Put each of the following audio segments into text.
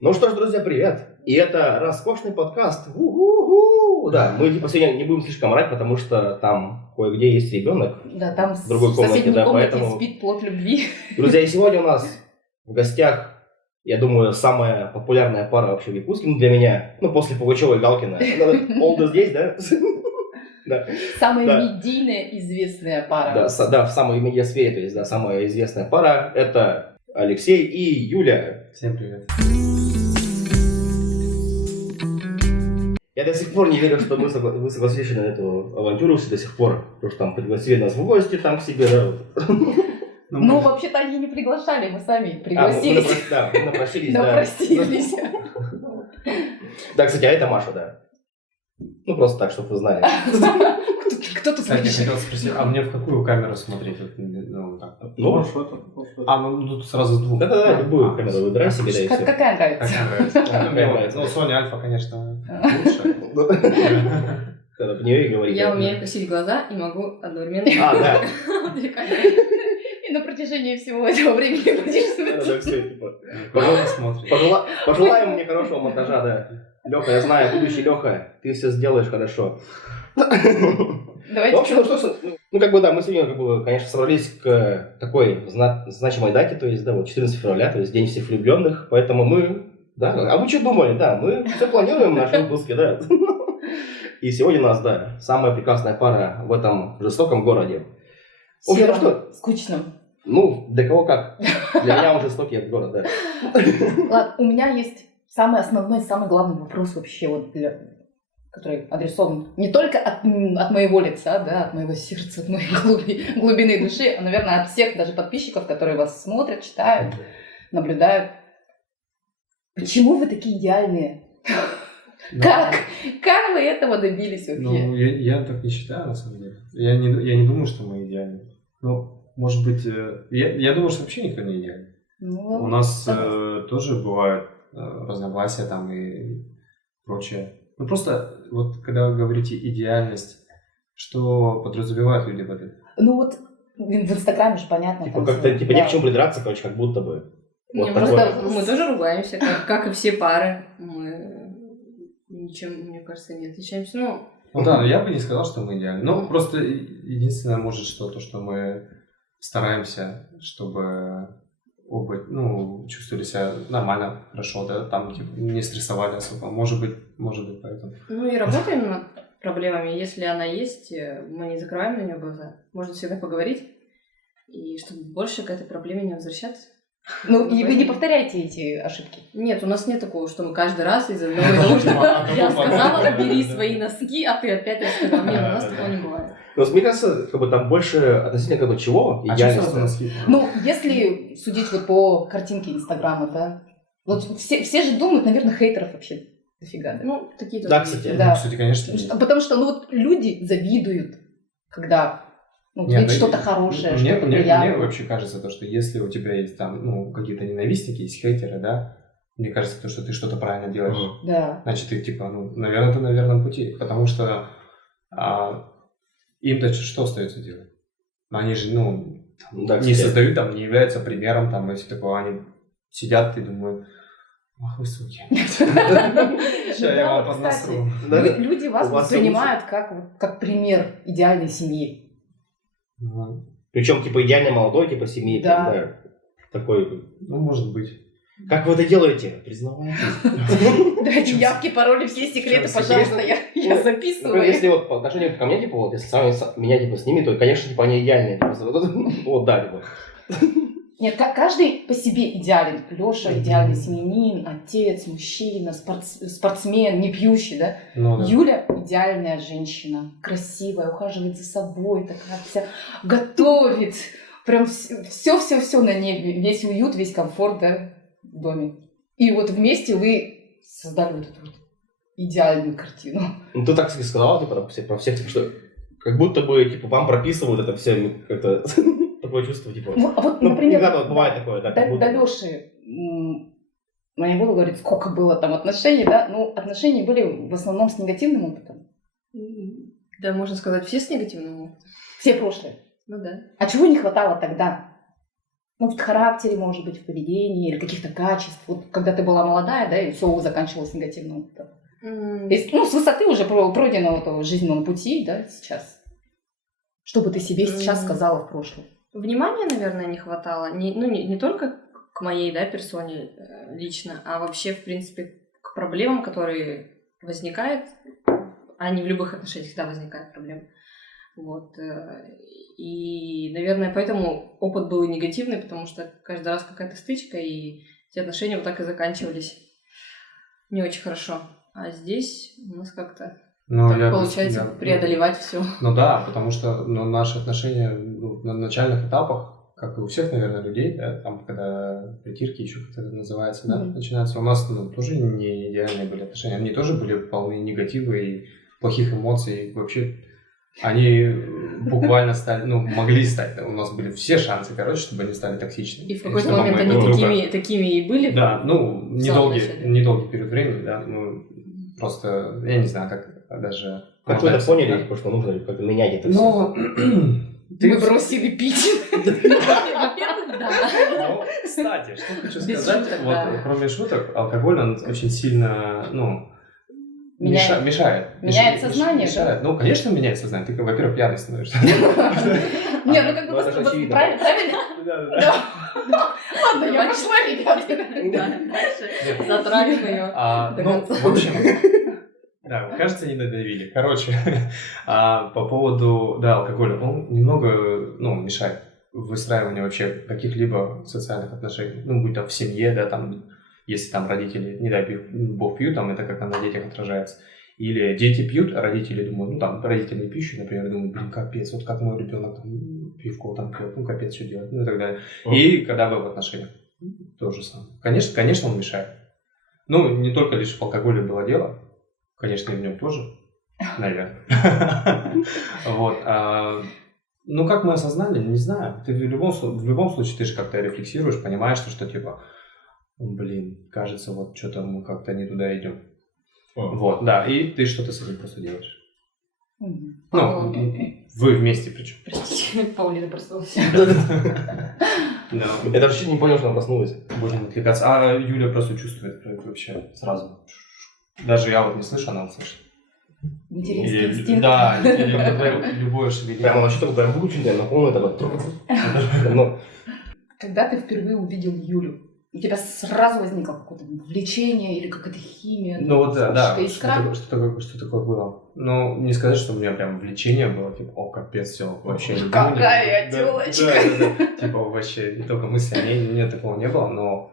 Ну что ж, друзья, привет! И это роскошный подкаст. У-ху-ху! Да, мы типа сегодня не будем слишком орать, потому что там кое-где есть ребенок. Да, там в другой в комнате, соседней да, комнате поэтому... спит плод любви. Друзья, и сегодня у нас в гостях, я думаю, самая популярная пара вообще в Якутске, ну, для меня, ну, после Пугачева и Галкина. Олда здесь, да? Да. Самая Да. медийная известная пара. Да, в самой медиасфере, то есть, да, самая известная пара – это Алексей и Юля. Всем привет. Я до сих пор не верю, что вы согласились на эту авантюру все до сих пор, потому что там пригласили нас в гости там к себе, да. Ну, вообще-то они не приглашали, мы сами пригласились. Да, мы напросились, да. Напросились. Да, кстати, а это Маша, да. Ну, просто так, чтобы вы знали. Кто тут Кстати, я пишет? хотел спросить, а мне в какую камеру смотреть? Ну, так. Ну, Ну тут сразу с двух. да, любую камеру выбирай себе, да, и все. Какая нравится? Какая Мне нравится? Ну, Sony Альфа, конечно, лучше. Когда в нее и говорить. Я умею косить глаза и могу одновременно... А, да. две камеры. И на протяжении всего этого времени будешь Да, смотреть. все, типа. Пожалуйста, смотрит. Пожелаем мне хорошего монтажа, да. Леха, я знаю, будущий Леха, ты все сделаешь хорошо. В общем, ну что, ну как бы да, мы сегодня, как бы, конечно, собрались к такой значимой дате, то есть, да, вот 14 февраля, то есть День всех влюбленных, поэтому мы, да, а вы что думали, да, мы все планируем в нашем выпуске, да. И сегодня у нас, да, самая прекрасная пара в этом жестоком городе. В общем, ну что, Скучно. ну, для кого как. Для меня он жестокий город, да. Ладно, у меня есть самый основной, самый главный вопрос вообще, вот который адресован не только от моего лица, да, от моего сердца, от моей глубины души, а, наверное, от всех даже подписчиков, которые вас смотрят, читают, наблюдают. Почему вы такие идеальные? Как? Как вы этого добились вообще? Ну, я так не считаю, на самом деле. Я не думаю, что мы идеальны. Ну, может быть, я думаю, что вообще никто не идеальный. Ну, У нас тоже бывают разногласия там и прочее. Ну, просто вот когда вы говорите идеальность, что подразумевают люди в этом? ну вот в Инстаграме же понятно. Типа там как-то, всё, типа да. не к чему придраться, короче, как будто бы. Не, Вот просто такое. мы тоже ругаемся, как и все пары. Мы ничем, мне кажется, не отличаемся. Ну да, я бы не сказал, что мы идеальны. Ну, просто единственное, может, то, что мы стараемся, чтобы оба, чувствовали себя нормально, хорошо, да, там типа, не стрессовали особо. Может быть, поэтому. Ну и работаем над проблемами. Если она есть, мы не закрываем на нее глаза. Можно всегда поговорить. И чтобы больше к этой проблеме не возвращаться. Ну и вы не повторяете эти ошибки. Нет, у нас нет такого, что мы каждый раз из одного и того, что я сказала, убери свои носки, а ты опять рассказал. Нет, у нас такого не бывает. Ну, мне кажется, как бы там больше относительно как бы чего А что идеальность. сразу носки? Ну, если судить вот по картинке Инстаграма, да, вот все же думают, наверное, хейтеров вообще дофига, да? Ну, такие Да, тоже кстати. есть. Да. Кстати, конечно, есть. Потому что, ну вот люди завидуют, когда видят что-то хорошее, мне что-то приятное. вообще кажется, то, что если у тебя есть там, какие-то ненавистники, есть хейтеры, да, мне кажется, то, что ты что-то правильно делаешь. Да. Значит, ты типа, наверное, ты на верном пути. Потому что им-то что остается делать? Они же, Да, не кстати. создают, там, не являются примером, там, если такое, они сидят и думают, ах вы суки. Сейчас я Да, вам кстати, поднасру. Да. люди вас У вас воспринимают как пример идеальной семьи. Ну, Причем, типа, идеально молодой, типа, семьи. Да. прям, да. Такой. может быть. Как вы это делаете? Признавайтесь. Дайте явки, пароли, все секреты, Чем пожалуйста, я Например, записываю. если вот по отношению ко мне, типа, вот, если сами меня, типа, с ними, то, конечно, типа, они идеальные. Типа, вот, да, типа. Нет, каждый по себе идеален. Леша идеальный семьянин, отец, мужчина, спортсмен, не пьющий, да? Ну, да. Юля идеальная женщина, красивая, ухаживает за собой, такая вся готовит. Прям все на ней, весь уют, весь комфорт, да, в доме. И вот вместе вы создали вот эту вот идеальную картину. Ну, ты так сказала, типа, про всех, типа, что как будто бы, типа, вам прописывают это все, как-то такое чувство, типа. Ну, а вот, Ну, например, иногда вот бывает такое, да, как будто до бы. Лёши, я не буду говорить, сколько было там отношений, да, но отношения были в основном с негативным опытом. Да, можно сказать, все с негативным опытом. Все прошлые. Ну да. А чего не хватало тогда? Ну, в характере, может быть, в поведении или каких-то качеств. Вот когда ты была молодая, да, и все заканчивалось негативно. Если, ну, с высоты уже пройденного этого жизненного пути, да, сейчас. Что бы ты себе сейчас сказала в прошлом? Внимания, наверное, не хватало. Не только к моей, да, персоне лично, а вообще, в принципе, к проблемам, которые возникают. Они в любых отношениях всегда возникают проблемы. Вот. И, наверное, поэтому опыт был и негативный, потому что каждый раз какая-то стычка, и эти отношения вот так и заканчивались не очень хорошо. А здесь у нас как-то получается преодолевать все. Ну да, потому что наши отношения на начальных этапах, как и у всех, наверное, людей, да, там, когда притирки еще как-то это называется, да, начинаются, у нас тоже не идеальные были отношения, они тоже были полны негатива и плохих эмоций, вообще они буквально стали, могли стать, да, у нас были все шансы, чтобы они стали токсичными. И в какой-то момент они такими и были? Да, недолгий период времени, да, просто, я не знаю, как даже... Как вы это поняли, что нужно как-то менять это все? Мы бросили пить. Во-первых, да. Ну, кстати, что хочу сказать, кроме шуток, алкоголь, он очень сильно, мешает. Меняет сознание, мешает. Ну, конечно, меняет сознание. Ты, во-первых, пьяный становишься. Не, ну как бы правильно? Да. Ладно, я пошла, ребята. Дальше затравим ее до конца. В общем, да, кажется, не додавили. Короче, по поводу, алкоголя, он немного, мешает выстраиванию вообще каких-либо социальных отношений. Будь то в семье, да, там, если там родители, не дай бог, пьют, там это как на детях отражается. Или дети пьют, а родители думают, родители не пьющие, например, думают, капец, вот как мой ребенок там пивко там пьет, капец, что делать, и так далее. И когда вы в отношениях, то же самое. Конечно, он мешает. Не только лишь в алкоголе было дело, конечно, и в нем тоже, наверное. Вот. Как мы осознали, не знаю. Ты в любом случае, ты же как-то рефлексируешь, понимаешь, что типа, кажется, вот что-то мы как-то не туда идем. Вот, да, и ты что-то с этим просто делаешь. Вы вместе причем. Простите, Паулина проснулась. Я даже не понял, что она проснулась. Будем отвлекаться. А Юля просто чувствует вообще сразу. Даже я вот не слышу, она слышит. Материнский инстинкт. Да, или любое шевеление. Прямо вообще такой прям выключенный, на полную это. Когда ты впервые увидел Юлю, у тебя сразу возникло какое-то влечение или какая-то химия? Что такое было. Не сказать, что у меня прям влечение было, типа, капец, все, вообще. Какая тёлочка! Да. Типа, вообще, не только мысли о ней, нет, такого не было, но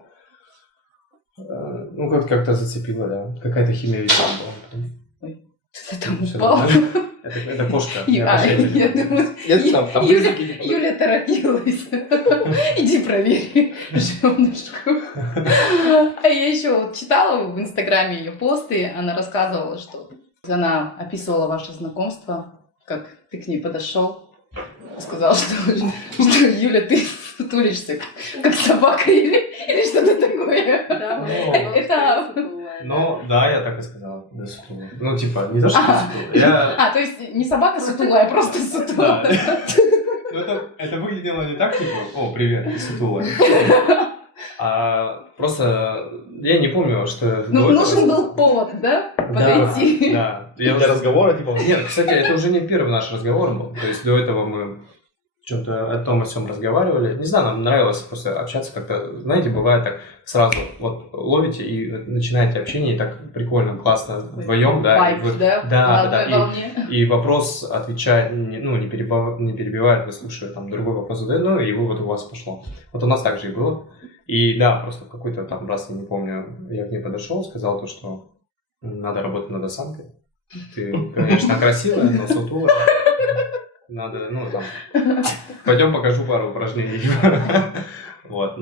как-то зацепило, да. Какая-то химия, видимо, была. Ой, ты там упал. Это кошка. Я думаю, Юля торопилась. Иди проверь жёнушку. А я еще читала в Инстаграме ее посты, она рассказывала, что она описывала ваше знакомство, как ты к ней подошел, сказал, что Юля, ты сутулишься, как собака или что-то такое. Это... Да, я так и сказал. Да, сутулая. Не то, что сутулая. То есть не собака сутулая, а просто сутулая. Это выглядело не так, типа, о, привет, ты сутулая. Просто я не помню, что... Нужен был повод, да? Подойти. Да. Для разговора, типа... Нет, кстати, это уже не первый наш разговор был. То есть до этого мы что-то о том и сём разговаривали. Не знаю, нам нравилось просто общаться как-то. Знаете, бывает так, сразу вот ловите и начинаете общение, и так прикольно, классно вдвоем, да. Вайб, да? И вопрос отвечает, не перебивает, выслушивает, там другой вопрос задает, и вывод у вас пошло. Вот у нас так же и было. И да, просто в какой-то там раз, я не помню, я к ней подошел, сказал то, что надо работать над осанкой. Ты, конечно, красивая, но сутулая. Надо, пойдем покажу пару упражнений. Вот,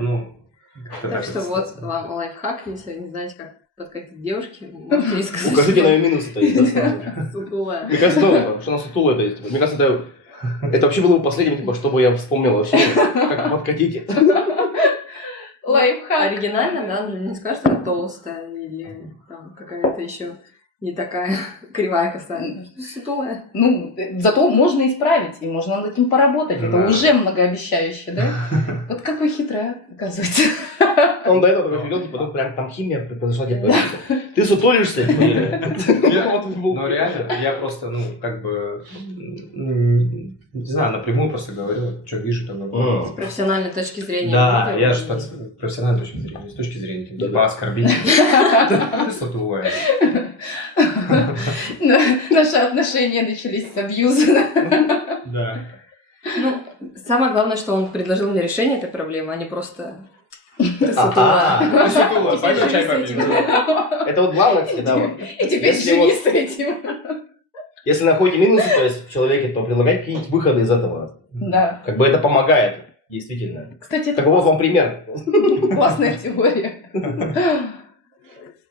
Так что вот вам лайфхак, если не знаете, как подкатить девушке, можете ей сказать. Укажите на ее минусы, то есть, да, сразу. Сутулая. Мне кажется, что она сутулая, то есть, мне кажется, это вообще было бы последним, типа, чтобы я вспомнил вообще, как подкатить это. Лайфхак. Оригинально, да, не скажешь, что она толстая или там какая-то еще не такая кривая косая. Сутулая. Ну, зато можно исправить, и можно над этим поработать. Это Да. уже многообещающе, да? Вот какой хитрый, оказывается. Он до этого только видел, потом прям там химия произошла, типа, ты сутулишься, типа, Ну, реально, я просто, ну, как бы, не знаю, напрямую просто говорю, что вижу, там говорю. С профессиональной точки зрения. Да, видео. я же с профессиональной точки зрения, с точки зрения, Да-да. типа, оскорбить. Ты сутулая. Наши отношения начались с абьюза. Да. Ну, самое главное, что он предложил мне решение этой проблемы, а не просто ты сутулая. Ты сутулая, Теперь пойдем живи чай с попьем. этим. Это вот главное, кстати, да, вот. И теперь Если живи вот- с этим. Если находите минусы, то есть в человеке, то предлагать какие-нибудь выходы из этого. Да. Как бы это помогает, действительно. Кстати, это Так вот вам пример. классная теория.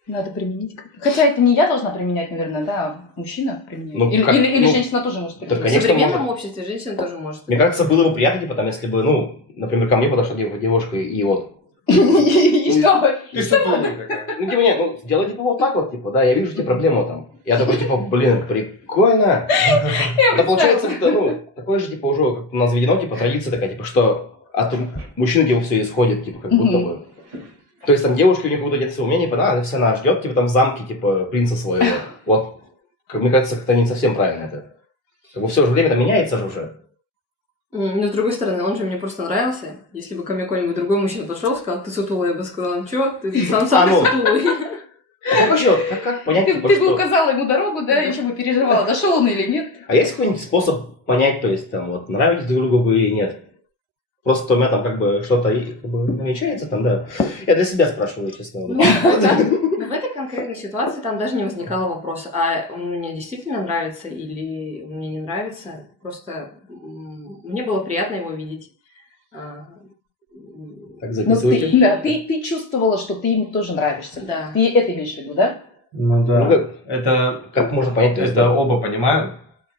Надо применить. Хотя это не я должна применять, наверное, да, а мужчина применяет. Ну, Или, как- или ну, женщина тоже может так, В применять. конечно, современном может. обществе женщина тоже может. Мне кажется, было бы приятно, типа, там, если бы, ну, например, ко мне подошла девушка и вот. И что? Ты сутулая такая. Ну, типа, нет, ну, делай, типа, вот так вот, типа, да, я вижу тебе проблему там. Я такой, типа, блин, прикольно. Это получается, это, ну, такое же, типа, уже, как у нас заведено, типа, традиция такая, типа, что от мужчины, типа, все исходит, типа, как будто бы. То есть, там, девушки, у них будут где-то умения, типа, да, все она ждет, типа, там, в замке, типа, принца своего. Вот, как мне кажется, как-то не совсем правильно это. Как бы все же время-то меняется же уже. Но с другой стороны, он же мне просто нравился. Если бы ко мне какой-нибудь другой мужчина подошел, сказал, ты сутулая, я бы сказала, чё? Ты сам ну. сутулый. А как вообще, как понять, Ты типа, бы что... указала ему дорогу, да, еще бы переживала, дошел он или нет. А есть какой-нибудь способ понять, то есть, там, вот, нравитесь друг другу вы или нет? Просто у меня там, как бы, что-то как бы, намечается там, да. Я для себя спрашиваю, честно. Ну, в этой конкретной ситуации там даже не возникало вопроса, а он мне действительно нравится или мне не нравится. Просто мне было приятно его видеть. Так, Ну, записывайте. ты чувствовала, что ты ему тоже нравишься. Да. Ты это имеешь в виду, да? Ну Ну, да. как, Это как можно понять, то есть, это оба понимают,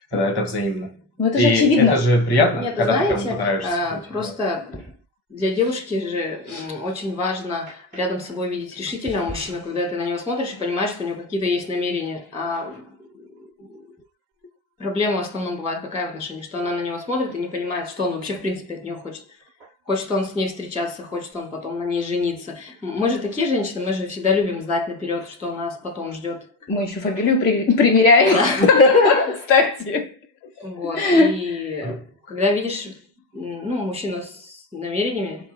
когда это взаимно. Ну, это же И очевидно. это же приятно, Нет, когда ты знаете, кому-то нравишься. Типа. просто для девушки же очень важно рядом с собой видеть решительного мужчину, когда ты на него смотришь и понимаешь, что у него какие-то есть намерения. А проблема в основном бывает какая в отношении, что она на него смотрит и не понимает, что он вообще в принципе от нее хочет. Хочет он с ней встречаться, хочет он потом на ней жениться. Мы же такие женщины, мы же всегда любим знать наперед, что нас потом ждет. Мы еще фамилию примеряем. Кстати. Вот. И когда видишь мужчину с намерениями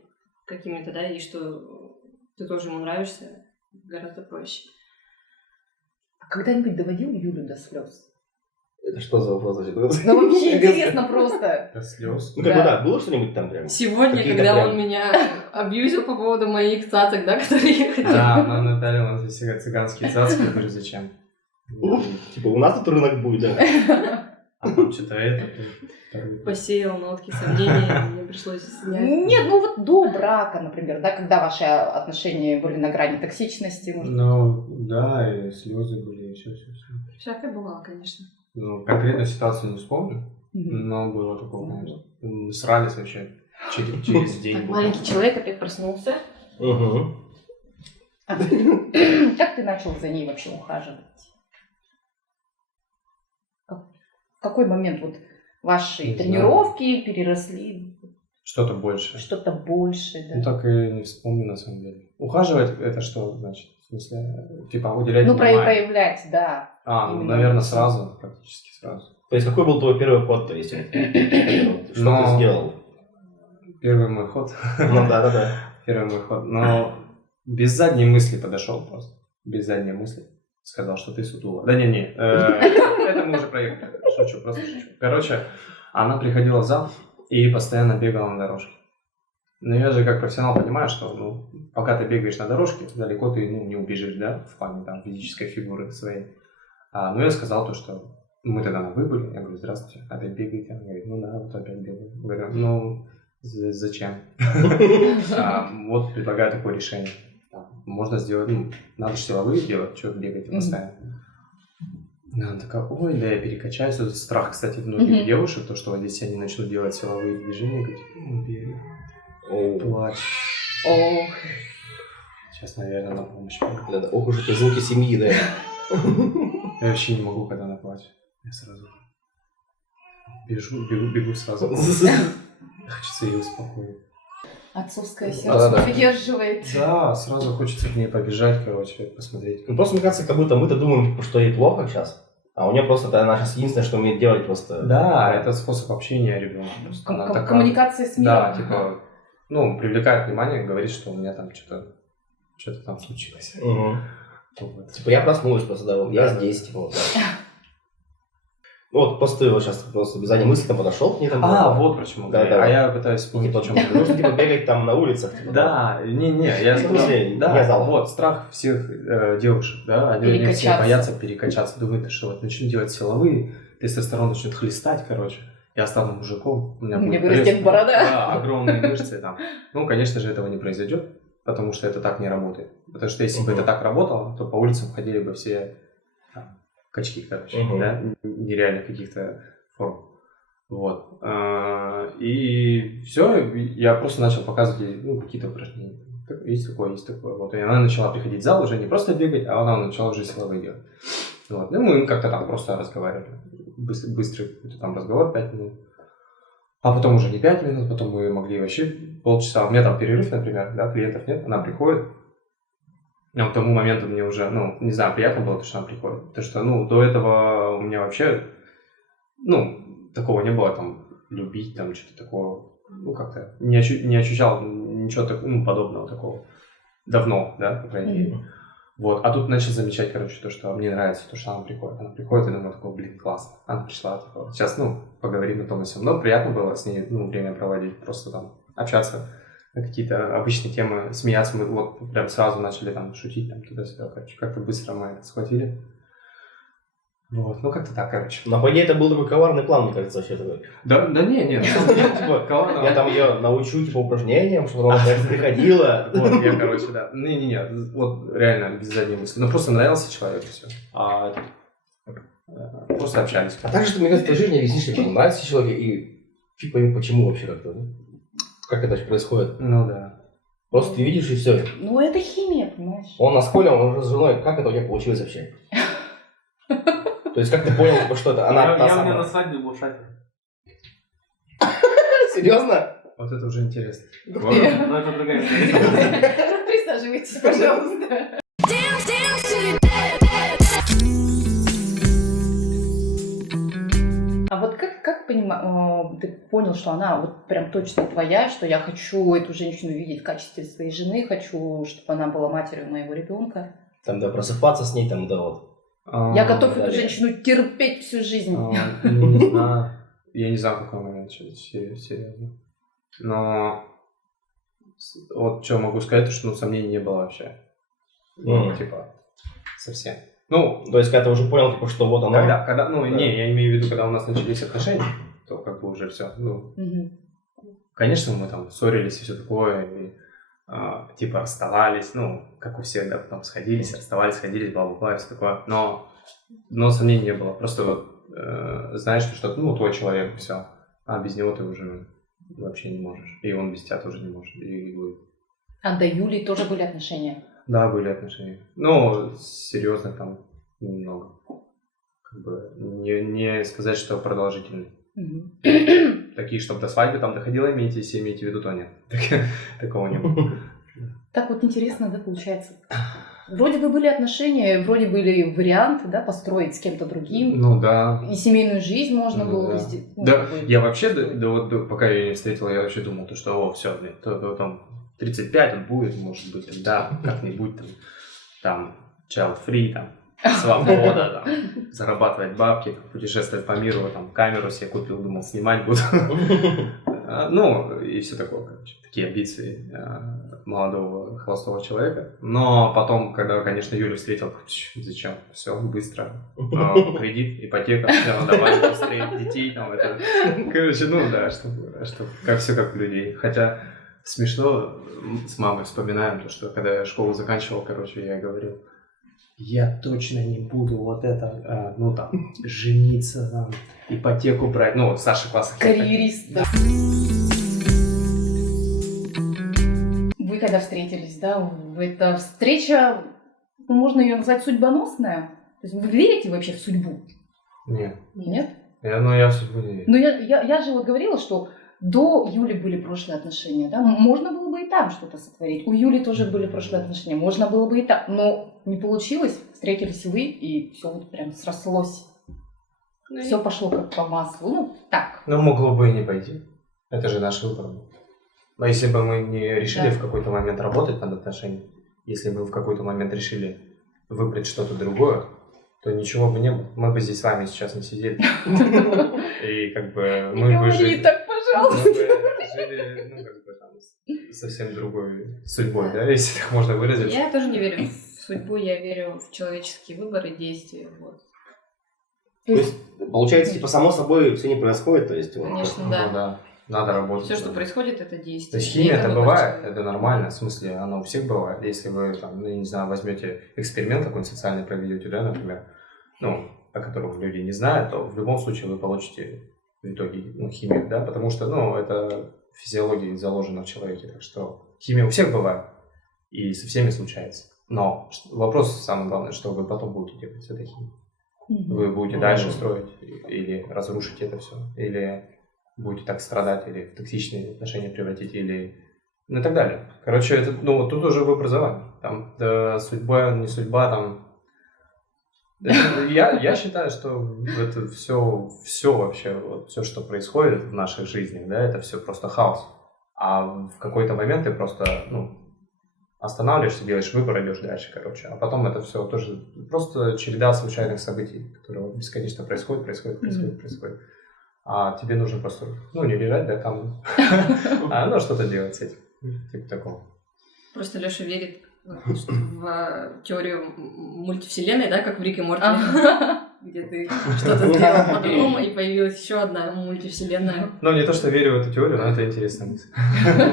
какими-то, да, и что ты тоже ему нравишься, гораздо проще. А когда-нибудь доводил Юлю до слез? это что за вопрос? Ну, вообще интересно просто. До слез. Ну, как бы, Да. да, было что-нибудь там прям? Сегодня, Какие-то когда прям- он меня абьюзил по поводу моих цацок, да, которые я хотела. Да, нам Наталья, у нас здесь всегда цыганские цацки, я говорю, зачем? Типа, у нас тут рынок будет, да. А там что-то это... Посеял нотки сомнений, мне пришлось снять. Нет, ну вот до брака, например, да, когда ваши отношения были на грани токсичности, может. Ну, да, и слезы были, и все. Всякое бывало, конечно. Ну, конкретную ситуацию не вспомню, Мгм. но было такое, конечно. Мы срались вообще через день. Так, маленький человек опять проснулся. Угу. Как ты начал за ней вообще ухаживать? В какой момент вот ваши Не знаю. тренировки переросли Что-то больше. в что-то большее, Ну, да? так и не вспомню, на самом деле. Ухаживать, это что значит? В смысле, типа, уделять Ну, внимание? проявлять, да. А, ну, именно. наверное, сразу, практически сразу. То есть, какой был твой первый ход, то есть? Что Но- ты сделал? Первый мой ход. Ну, да. Первый мой ход. Но без задней мысли подошел просто. Без задней мысли. Сказал, что ты сутула. Да не. Это мы уже проехали. Шучу, просто шучу. Короче, она приходила в зал и постоянно бегала на дорожке. Но я же как профессионал понимаю, что пока ты бегаешь на дорожке, далеко ты не убежишь, да, в плане там физической фигуры своей. Но я сказал то, что мы тогда на выборе. Я говорю, здравствуйте, опять бегаете? Она говорит, ну да, вот опять бегаю. Говорю, ну зачем? Вот предлагаю такое решение. Можно сделать, надо же силовые делать, что бегаете постоянно. Она такая, ой, да я перекачаюсь. Тут страх, кстати, многих девушек, то, что вот здесь они начнут делать силовые движения, говорят, бегай, плачь. Ох. Сейчас, наверное, на помощь. Ох уж эти звуки семьи, да. Я вообще не могу, когда она плачет. Я сразу бегу сразу. Хочется ее успокоить. Отцовское сердце Да-да-да. выдерживает. Да, сразу хочется к ней побежать, короче, посмотреть. Ну, просто, мне кажется, как будто мы-то думаем, что ей плохо сейчас, а у нее просто она сейчас единственное, что умеет делать просто... Да, это способ общения ребенка. Коммуникация с миром. Да, типа, ну, привлекает внимание, говорит, что у меня там что-то там случилось. Угу. Вот. Типа, я проснулась просто, да, я здесь, типа, вот так. Ну, вот просто ты вот сейчас просто без задней мысли там подошел к ней там. Вот почему. Да, да. А я пытаюсь вспомнить, Типа, о чем нужно, типа, бегать там на улицах. Типа, Да, не, я В смысле, да, не зал. вот, страх всех девушек, да, они все Перекачаться. боятся перекачаться, думают, что вот начну делать силовые, тестостерон начнет хлестать, короче, я стану мужиком, у меня Мне будет вырастет борода. Да, огромные мышцы там. Ну, конечно же, этого не произойдет, потому что это так не работает. Потому что если бы это так работало, то по улицам ходили бы все там, качки, короче, да, нереальных каких-то форм. Вот. И все, я просто начал показывать ей какие-то упражнения. Есть такое, есть такое. Вот. И она начала приходить в зал, уже не просто бегать, а она начала уже силовые делать. Вот. И мы как-то там просто разговаривали. Быстрый какой-то там разговор, 5 минут. А потом уже не 5 минут, потом мы могли вообще полчаса. У меня там перерыв, например, да, клиентов нет, она приходит. Но к тому моменту мне уже, не знаю, приятно было, что она приходит. Потому что, до этого у меня вообще, такого не было, там, любить, там, что-то такого, как-то не ощущал ничего подобного такого. Давно, да, по крайней мере. Вот, а тут начал замечать, короче, то, что мне нравится, то, что она приходит. Она приходит, и думаю, такой, классно. Она пришла, такой, сейчас, поговорим о том и сём. Но приятно было с ней, время проводить, просто там общаться на какие-то обычные темы, смеяться. Мы вот прям сразу начали там шутить, там, туда-сюда, короче. Как-то быстро мы это схватили. Вот, как-то так, короче. Но, по идее, это был такой коварный план, мне кажется, вообще такой. Да не, на самом деле, типа, коварно. Я там ее научу, типа, упражнениям, чтобы она приходила. Вот, я, короче, да. Не, вот реально, без задней мысли. Просто нравился человек, и все. Просто общались. А также, мне кажется, в твоей жизни объяснишь, типа, нравится человек, и фиг пойми, почему вообще как-то, да? Как это происходит? Да. Просто ты видишь, и все. Это химия, понимаешь? Он на школе, он уже с женой. Как это у тебя получилось вообще? То есть, как ты понял, типа, что это? Она та Я у меня самая. на свадьбе был шатер. Серьезно? Вот это уже интересно. Но это другая история. Присаживайтесь, пожалуйста. А вот как ты понял, что она вот прям точно твоя, что я хочу эту женщину видеть в качестве своей жены, хочу, чтобы она была матерью моего ребенка? Там, да, просыпаться с ней, там, да, вот. Я готов эту далее. женщину терпеть всю жизнь. Не знаю. Я не знаю, в какой момент серьезно. Но вот что могу сказать, что сомнений не было вообще. Типа, совсем. То есть, когда ты уже понял, типа, что вот она. Когда, я имею в виду, когда у нас начались отношения, то как бы уже все. Конечно, мы там ссорились и все такое, и типа расставались, как у всех, да, потом сходились, расставались, сходились, бла-бла-бла, и все такое. Но сомнений не было. Просто знаешь, что твой человек, все. А без него ты уже вообще не можешь. И он без тебя тоже не может. А до Юлии тоже были отношения? Да, были отношения. Серьезно там немного. Как бы не сказать, что продолжительные. Такие, чтобы до свадьбы там доходило, имейте в виду, то нет. Такого не было. Так вот интересно, да, получается. Вроде бы были отношения, вроде были варианты, да, построить с кем-то другим. Да. И семейную жизнь можно было бы сделать. Да, я вообще, пока я ее не встретил, я вообще думал, что, все, там 35 он будет, может быть, да, как-нибудь там child free, там, свобода, там, зарабатывать бабки, там, путешествовать по миру, там, камеру себе купил, думал, снимать буду. И все такое, короче, такие амбиции молодого холостого человека. Но потом, когда, конечно, Юлю встретил, зачем? Все, быстро. Кредит, ипотека, все, давай быстрее, детей, там, это. Короче, что как все как у людей. Хотя смешно, с мамой вспоминаем то, что когда я школу заканчивал, короче, я говорил, я точно не буду вот это, жениться, там, ипотеку брать. Старший класс. Карьерист. Вы когда встретились, да, эта встреча, можно ее назвать судьбоносная? То есть вы верите вообще в судьбу? Нет. Нет? Я в судьбу не верю. Ну, я же вот говорила, что до Юли были прошлые отношения, да? Можно было бы и там что-то сотворить. У Юли тоже были прошлые отношения, можно было бы и там. Но не получилось, встретились вы, и все вот прям срослось. Ну, Все пошло как по маслу. Ну, так. Ну, могло бы и не пойти. Это же наш выбор был. Но если бы мы не решили Да. в какой-то момент работать над отношениями, если бы в какой-то момент решили выбрать что-то другое, то ничего бы не было. Мы бы здесь с вами сейчас не сидели. И как бы Не мы бы говори жили... так, Мы пожалуйста. бы жили, ну, как бы там, совсем другой судьбой, да, если так можно выразиться. Я тоже не верю в судьбу, я верю в человеческие выборы, действия. Вот. То есть, получается, типа, само собой все не происходит, то есть... вот, Конечно, Ну да. да, надо работать. Все, что происходит, это действие. То есть И химия это выбор бывает, человека. это нормально, в смысле, она у всех бывает. Если вы, там, ну, я не знаю, возьмете эксперимент какой-нибудь социальный проведете, да, например, ну, о котором люди не знают, то в любом случае вы получите в итоге, ну, химию, да, потому что, ну, это физиология заложена в человеке, так что химия у всех бывает, и со всеми случается. Но вопрос самый главный, что вы потом будете делать с этой химией. Вы будете дальше строить или разрушить это все, или будете так страдать, или в токсичные отношения превратить, или ну и так далее. Короче, это, ну, вот тут уже выбор за вами. Там да, судьба, не судьба, там... Я считаю, что это все вообще, вот, все, что происходит в наших жизнях, да, это все просто хаос. А в какой-то момент ты просто, ну, останавливаешься, делаешь выбор, идешь дальше, короче. А потом это все тоже просто череда случайных событий, которые бесконечно происходят. А тебе нужно просто, ну, не лежать, да, там, ну, что-то делать с этим. Типа такого. Просто Леша верит в теорию мультивселенной, да, как в Рике и Морти, где ты что-то сделал по-другому, и появилась еще одна мультивселенная. Ну, не то, что верю в эту теорию, но это интересная мысль.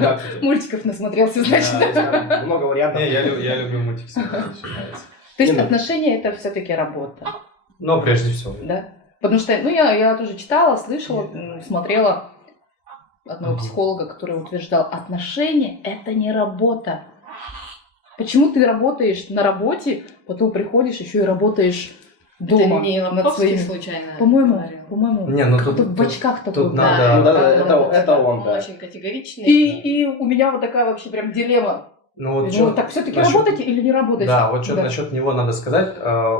Да, кстати. Мультиков насмотрелся, значит. Да, много вариантов. Не, я люблю мультики, мне очень нравится. То есть Не, ну- отношения это все-таки работа, Но прежде всего. да? Потому что, ну, я тоже читала, слышала, смотрела одного психолога, который утверждал, отношения это не работа. Почему ты работаешь на работе, потом приходишь еще и работаешь дома Это не над Лобковский своими... случайно говорил? По-моему, Не, ну кто-то тут- в очках такой. тут был. надо- Ну, да, это он, Он да. очень категоричный. И у меня вот такая вообще прям дилемма. Ну, вот Ну, чё- так все-таки насчёт- работаете или не работаете? Да, вот что-то Да. насчет него надо сказать.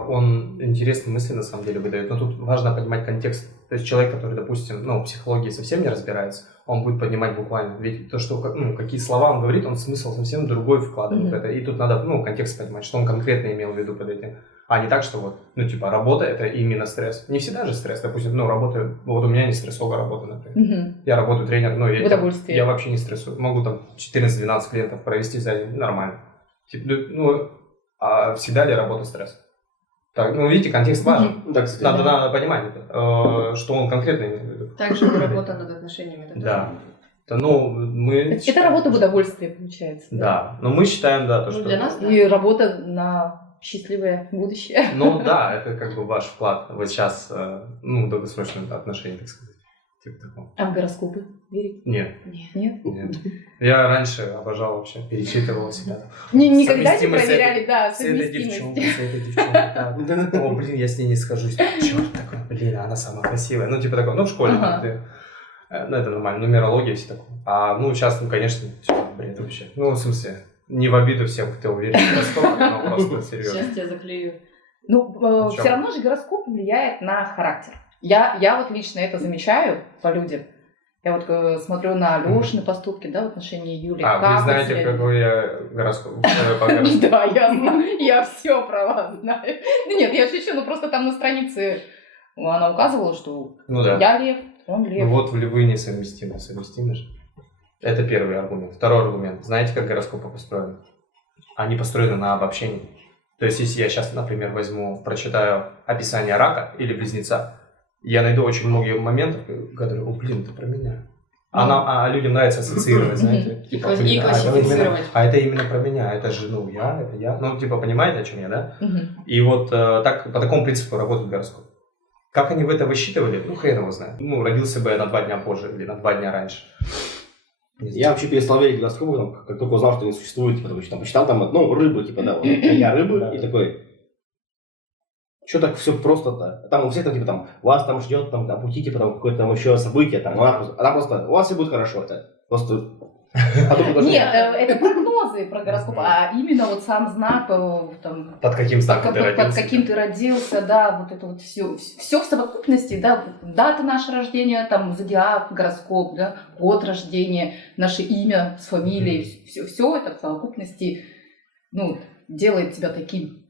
Он интересные мысли на самом деле выдает, но тут важно понимать контекст. То есть человек, который, допустим, ну, в психологии совсем не разбирается, он будет поднимать буквально. Ведь то, что, ну, какие слова он говорит, он смысл совсем другой вкладывает в это. И тут надо, ну, контекст понимать, что он конкретно имел в виду под этим. А не так, что вот, ну, типа, работа — это именно стресс. Не всегда же стресс. Допустим, ну, работаю, вот у меня не стрессовая работа, например. Мгм. Я работаю тренер, ну, В удовольствие. я вообще не стрессую. Могу там 14-12 клиентов провести за день, нормально. Типа, ну, а всегда ли работа стресс? Так, ну, видите, контекст важен. Да, кстати. Надо понимать это, что он конкретно имеет в виду. Также работа над отношениями. это Да. тоже. Да, ну, мы... Это считаем, работа в что- удовольствие, получается. Да, но мы считаем, да, то, Ну, что... для нас, да. И работа на счастливое будущее. Ну, да, это как бы ваш вклад вот сейчас, ну, в долгосрочные отношения, так сказать. Типа такого. А в гороскопы верите? Нет, Нет. Нет? нет. Я раньше обожал вообще, перечитывал себя. Никогда не Совместимость проверяли, да, С этой девчонкой, совместимость. с этой девчонкой, да. О, блин, я с ней не схожусь. Черт такой, блин, она самая красивая. Ну, типа такое, ну, в школе, Ага. ну, это нормально, нумерология, все такое. А, ну, сейчас, ну, конечно, всё, бред вообще. Ну, в смысле, не в обиду всем, кто уверен в гороскопе, но просто серьезно. Сейчас тебя заклею. Ну, О чём? все равно же гороскоп влияет на характер. Я вот лично это замечаю по людям. Я вот смотрю на Алёшины поступки, да, в отношении Юли. А, вы как он знаете, себя ведёт. какой я гороскоп? По гороскопу? Да, я знаю, я все про вас знаю. Да нет, я шучу, ну просто там на странице она указывала, что Ну да. я лев, он лев. Ну вот вы несовместимы, совместимы же. Это первый аргумент. Второй аргумент. Знаете, как гороскопы построены? Они построены на обобщении. То есть, если я сейчас, например, прочитаю описание рака или близнеца, я найду очень многие моменты, которые, о, блин, это про меня. А людям нравится ассоциировать, знаете. И Типа, класс- блин, и классифицировать. это именно про меня, это же, ну, это я. Ну, типа, понимаете, о чем я, да? Мгм. И вот так, по такому принципу работает гороскоп. Как они в это высчитывали, ну, хрен его знает. Ну, родился бы я на 2 дня позже или на 2 дня раньше. Я вообще перестал верить в гороскопы, там, как только узнал, что они существуют, типа, там, почитал там, ну, рыбы, типа, да, вот, я рыбы, Да. и такой, Что так все просто-то? Там у всех там, типа, там, вас там ждет, там, по пути, типа, там, какое-то там еще событие, там, она просто, у вас все будет хорошо, это просто... Нет, это прогнозы про гороскоп, а именно вот сам знак, там, Под каким знаком ты родился? под каким ты родился, да, вот это вот все в совокупности, да, дата нашего рождения, там, зодиак, гороскоп, да, год рождения, наше имя с фамилией, все это в совокупности, ну, делает тебя таким.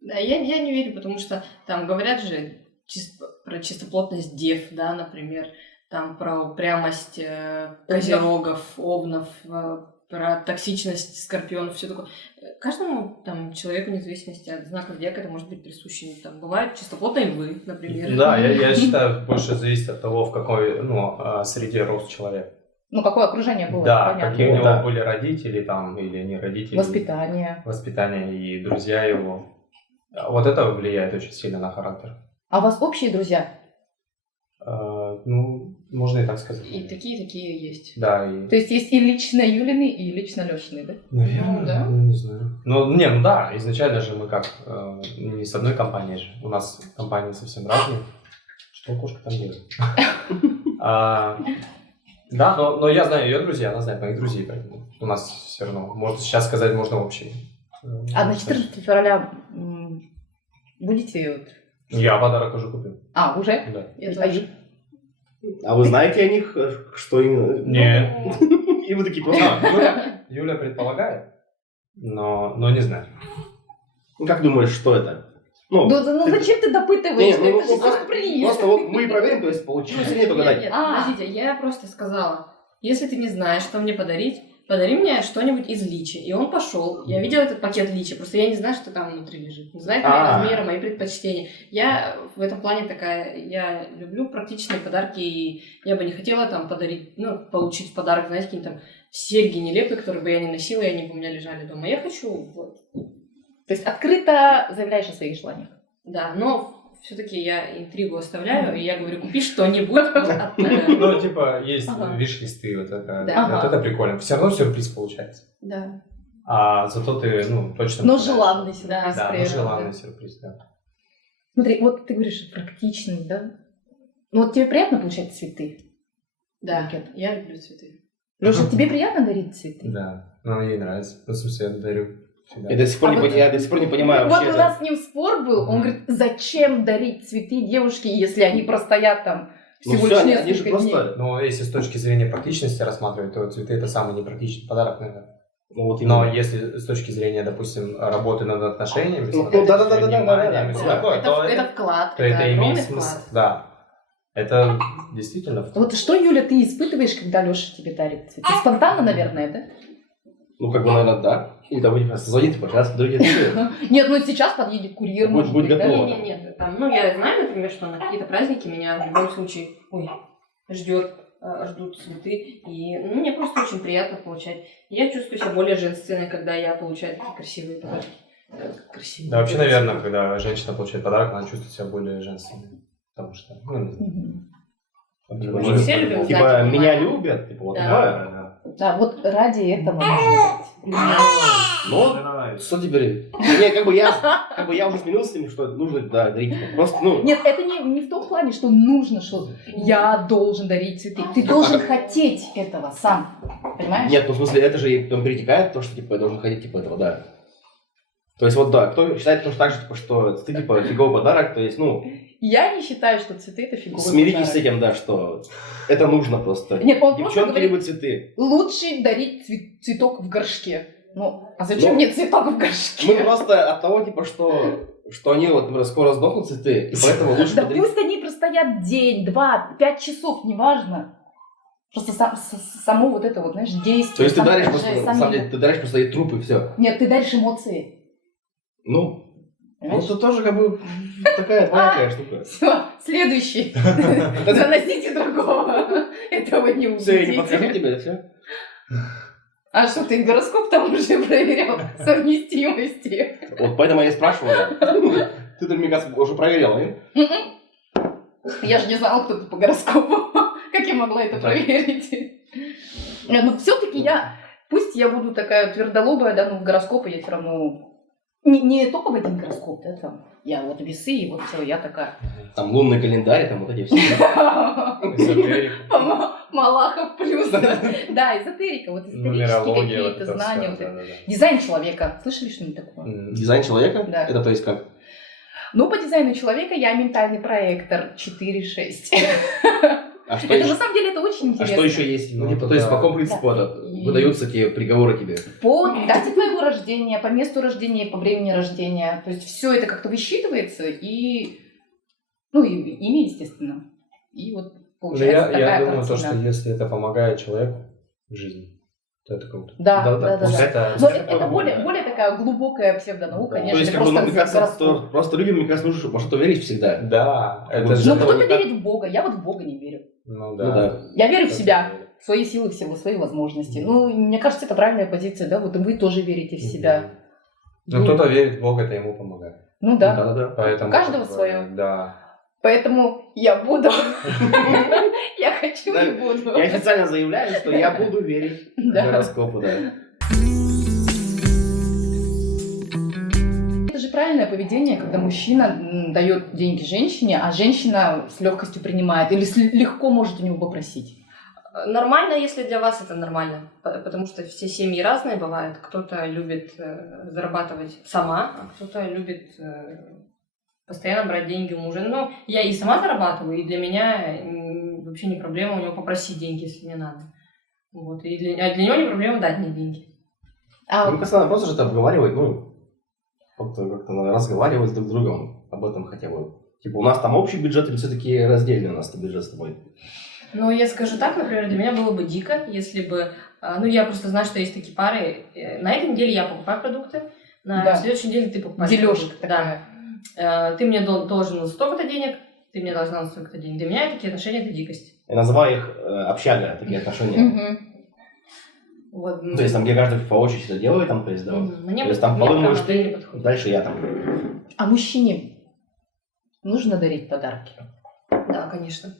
Да, я не верю, потому что там говорят же про чистоплотность дев, да, например, там про упрямость козерогов, овнов, про токсичность скорпионов, все такое. Каждому там человеку, вне зависимости от знака зодиака, это может быть присуще. Там бывает чистоплотные львы, например. Да, я считаю, больше зависит от того, в какой среде рос человек. Ну, какое окружение было, Да, понятно. какие у него были родители там, или не родители. Воспитание. И друзья его. Вот это влияет очень сильно на характер. А у вас общие друзья? Ну, можно и так сказать. И такие есть. Да, и... То есть есть и лично Юлины, и лично Лешины, да? Наверное, Ну, да. не знаю. Ну да, изначально же мы как, не с одной компанией же. У нас компании совсем разные. Что кошка там делает? Да, но я знаю ее друзей, она знает моих друзей, поэтому у нас все равно, можно сейчас сказать, можно общий. А на 14 февраля будете... вот- Я подарок уже купил. А, уже? Да. Я А тоже. А вы знаете о них, что именно? Нет. И вы такие просто... Юля предполагает, но не знаю. Ну, как думаешь, что это? Ну зачем ты допытываешь? Не, Это же сюрприз. Просто вот мы проверим, то есть получилось или нет, угадать. Нет, А. подождите, я просто сказала, если ты не знаешь, что мне подарить, подари мне что-нибудь из личи. И он пошел. Я видела этот пакет личи, просто я не знаю, что там внутри лежит. Не знаю мои размеры, мои предпочтения. Я в этом плане такая, я люблю практичные подарки, и я бы не хотела там подарить, получить в подарок, знаете, какие-то там серьги нелепые, которые бы я не носила, и они бы у меня лежали дома. Я хочу, вот. То есть открыто заявляешь о своих желаниях. Да, но все-таки я интригу оставляю, и я говорю, купи что-нибудь. Ну, типа, есть Ага. виш-листы, вот Да. это прикольно. Все равно сюрприз получается. Да. А зато ты, точно... Но попадаешь. желанный сюрприз. Да, Да, при этом, желанный сюрприз, да. Смотри, вот ты говоришь практичный, да? Ну вот тебе приятно получать цветы? Да, Букет. я люблю цветы. Леша, тебе приятно дарить цветы? Да, но ей нравится. Ну, в смысле, я дарю всегда. Я до сих пор А не вот- пони- я до сих пор не понимаю Вот вообще у это. нас с ним спор был, он говорит, зачем дарить цветы девушке, если они простоят там Ну всего всё, лишь они же несколько дней? просто... Но если с точки зрения практичности рассматривать, то цветы это самый непрактичный подарок, наверное. Ну, вот Но именно. если с точки зрения, допустим, работы над отношениями, Ну, смотреть, да-да-да-да-да, вниманием да-да-да. и всё Да. такое, то Это вклад, то это огромный имеет вклад. смысл. Да. Это действительно вклад. Вот что, Юля, ты испытываешь, когда Леша тебе дарит цветы? Спонтанно, наверное, да? Ну, как бы, наверное, да. Или там будете просто звонить, типа, сейчас подойдите цветы. Нет, ну сейчас подъедет курьер, Будет- может будет быть, да? готово. Нет, там, я знаю, например, что на какие-то праздники меня в любом случае, ждут цветы, и мне просто очень приятно получать. Я чувствую себя более женственной, когда я получаю такие красивые подарки. Красивые. Да, вообще, наверное, когда женщина получает подарок, она чувствует себя более женственной. Потому что, не знаю. Мгм. Мы все любим Типа, знаки меня внимания. любят, типа, вот Да. такое. Да, вот ради этого можно дарить. Ну, Нравится. что теперь? Не, как бы я уже смирился с тем, что нужно, да, дарить. Просто, Нет, это не в том плане, что нужно, что я должен дарить цветы. Ты должен хотеть этого сам. Понимаешь? Нет, ну в смысле, это же и потом перетекает, то, что типа я должен ходить типа этого, да. То есть вот да, кто считает точно так же, типа, что ты типа фиговый подарок, то есть, Я не считаю, что цветы это фиговый смиритесь с подарок. этим, да, что это нужно просто. Нет, он просто Девчонки говорит, любят цветы. лучше дарить цветок в горшке. Ну, а зачем Ну, мне цветок в Мы горшке? просто от того, типа, что они вот, например, скоро сдохнут цветы, и поэтому лучше Да подарить. пусть они простоят день, 2, 5 часов, неважно. Просто само вот это вот, знаешь, действие. То есть ты сам даришь процесс, просто, на сам самом его- деле, ты даришь просто и труп, и все. Нет, ты даришь эмоции. Ну, Понимаешь? это тоже как бы такая твоя штука. Все, следующий. Заносите другого. Этого не Все, я не увидите. подхожу тебе, все. А что, ты гороскоп там уже проверял? Совместимости. Вот поэтому я и спрашивал. Да. Ты, мне кажется, уже проверял, нет? Я же не знала, кто ты по гороскопу. Как я могла это проверить? Но все-таки пусть я буду такая твердолобая, да, но в гороскопы я все равно Не только в один гороскоп, да, там, я вот весы, и вот все, я такая. Там лунный календарь, там вот эти все. Малахов плюс. Да, эзотерика, вот эзотерические какие-то знания. Дизайн человека. Слышали что-нибудь такое? Дизайн человека? Да. Это то есть как? Ну, по дизайну человека я ментальный проектор 4-6. А что Это еще? на самом деле это очень А интересно. что еще есть? Ну, Ну, типа, да. то есть по какому принципу выдаются те приговоры тебе? По дате твоего рождения, по месту рождения и по времени рождения. То есть все это как-то высчитывается и... Ну, и имя, естественно. И вот получается такая Я думаю, картина. что если это помогает человеку в жизни, то это круто. Да. Пусть это- Но это более такая глубокая псевдонаука, Да. То нежели есть, как бы, просто мне кажется, гороскоп. просто людям, мне кажется, нужно во что-то верить всегда. Да, это Ну, же... Ну, это кто-то никак- верит в Бога, я вот в Бога не верю. Ну Ну да. Я верю в Кто-то себя, верит. в свои силы, в силу свои возможности. Ну, мне кажется, это правильная позиция, да, вот и вы тоже верите в себя. Ну, кто-то верит в Бога, это ему помогает. Ну да. Да. Поэтому, У каждого как бы, свое. Да. Поэтому я буду. Я хочу Да, и буду. Я официально заявляю, что я буду верить Да. гороскопу, да. Это же правильное поведение, когда мужчина дает деньги женщине, а женщина с легкостью принимает или легко может у него попросить. Нормально, если для вас это нормально, потому что все семьи разные бывают. Кто-то любит зарабатывать сама, а кто-то любит постоянно брать деньги у мужа. Ну, я и сама зарабатываю, и для меня вообще не проблема у него попросить деньги, если мне надо. Вот. А для него не проблема дать мне деньги. Мне кажется, надо просто что-то обговаривать, ну, как-то надо разговаривать друг с другом об этом хотя бы. Типа, у нас там общий бюджет или все-таки раздельный у нас бюджет с тобой? Ну, я скажу так, например, для меня было бы дико, если бы... Ну, я просто знаю, что есть такие пары. На этой неделе я покупаю продукты, на следующей неделе ты покупаешь Делёшка продукты. такая. Да. Ты мне должен на столько-то денег, ты мне должна на столько-то денег. Для меня такие отношения – это дикость. Я называю их общага, такие отношения. Вот. Ну, то есть там, где каждый по очереди это делает, там, то есть, да, вот. Мне То есть там мне подумаешь прям не ты, подходит. дальше я там. А мужчине нужно дарить подарки? Да, конечно.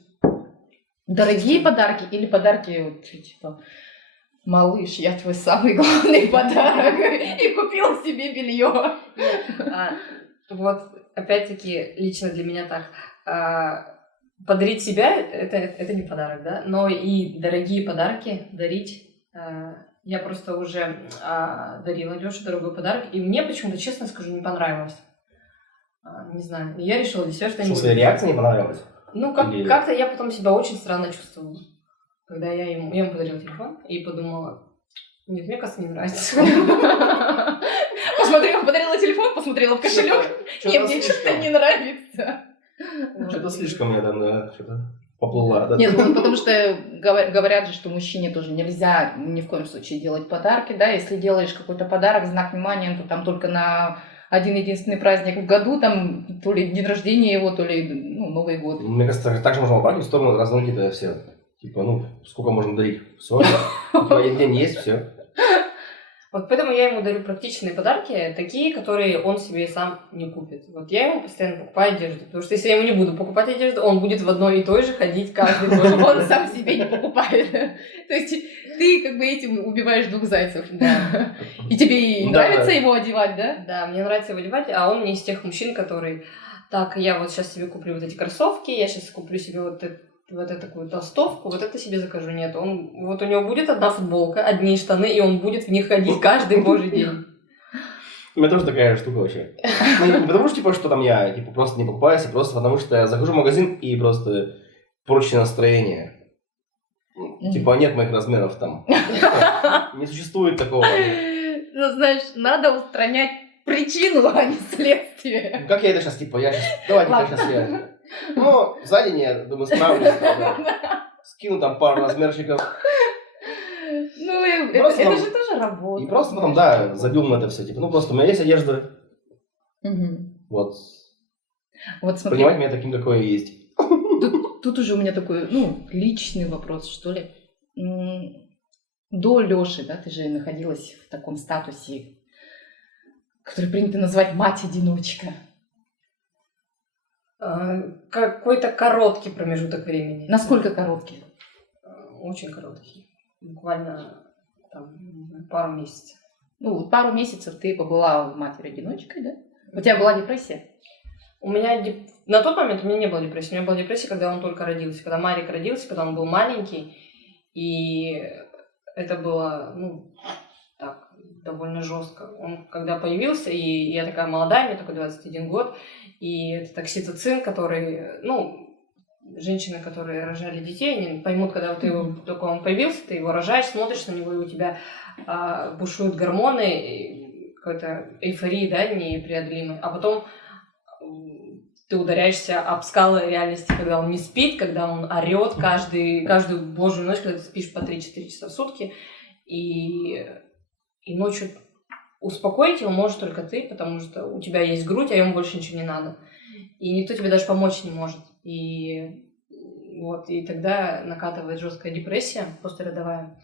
Дорогие подарки или подарки, вот, типа, малыш, я твой самый главный подарок, и купила себе белье. Вот, опять-таки, лично для меня так. Подарить себя – это не подарок, да? Но и дорогие подарки дарить. Я просто уже дарила Лёше дорогой подарок, и мне почему-то, честно скажу, не понравилось. Не знаю, я решила для себя, что В смысле, реакция не понравилась? Ну, Или- как-то я потом себя очень странно чувствовала, когда я ему подарила телефон и подумала, нет, мне, кажется, не нравится. Посмотрела, подарила телефон, посмотрела в кошелек. Нет, мне что-то не нравится. Что-то слишком я там, да, что-то поплыла. Да. Нет, ну, потому что говорят же, что мужчине тоже нельзя ни в коем случае делать подарки, да, если делаешь какой-то подарок, знак внимания, то там только на один единственный праздник в году, там то ли день рождения его, то ли Новый год. Мне кажется, также можно обратить в сторону, разнуть это все. Типа, ну, сколько можно дарить? Все, типа, один день есть, все. Вот поэтому я ему дарю практичные подарки, такие, которые он себе сам не купит. Вот я ему постоянно покупаю одежду, потому что если я ему не буду покупать одежду, он будет в одной и той же ходить каждый год. Он сам себе не покупает. То есть ты как бы этим убиваешь двух зайцев. Да. И тебе и Да. нравится его одевать, да? Да, мне нравится его одевать, а он не из тех мужчин, которые... Так, я вот сейчас себе куплю вот эти кроссовки, я сейчас куплю себе вот эту такую толстовку, вот это себе закажу. Нет, вот у него будет одна футболка, одни штаны, и он будет в них ходить каждый божий день. У меня тоже такая штука вообще. Ну, не потому что, типа, что там я, типа, просто не покупаюсь, а просто потому что я захожу в магазин и просто прочее настроение. Типа, нет моих размеров там. Не существует такого. Ну, знаешь, надо устранять причину, а не следствие. Ну, как я это сейчас, типа, давайте сейчас я... Ну, за день я, думаю, справлюсь. Да. Скину там пару размерчиков. Ну, это Просто же тоже работа. И просто потом, да, забил на это все. Типа, ну, просто у меня есть одежда. Мгм. Вот. Вот смотри, Принимать меня таким, какой я есть. тут уже у меня такой, личный вопрос, что ли. До Лёши, да, ты же находилась в таком статусе, который принято назвать мать-одиночка. Какой-то короткий промежуток времени. Насколько короткий? Очень короткий. Буквально там, не знаю, пару месяцев. Ну, пару месяцев ты побыла матерью-одиночкой, да? У тебя была депрессия? У меня на тот момент у меня не было депрессии. У меня была депрессия, когда он только родился. Когда Марик родился, когда он был маленький. И это было, ну, так, довольно жестко. Он когда появился, и я такая молодая, мне только 21 год, и это окситоцин, который, ну, женщины, которые рожали детей, они поймут, когда ты его, только он появился, ты его рожаешь, смотришь на него, и у тебя бушуют гормоны, какой-то эйфории, да, непреодолимой. А потом ты ударяешься об скалы реальности, когда он не спит, когда он орет каждую божью ночь, когда ты спишь по 3-4 часа в сутки, и ночью успокоить его можешь только ты, потому что у тебя есть грудь, а ему больше ничего не надо. И никто тебе даже помочь не может. И вот, и тогда накатывает жесткая депрессия, послеродовая.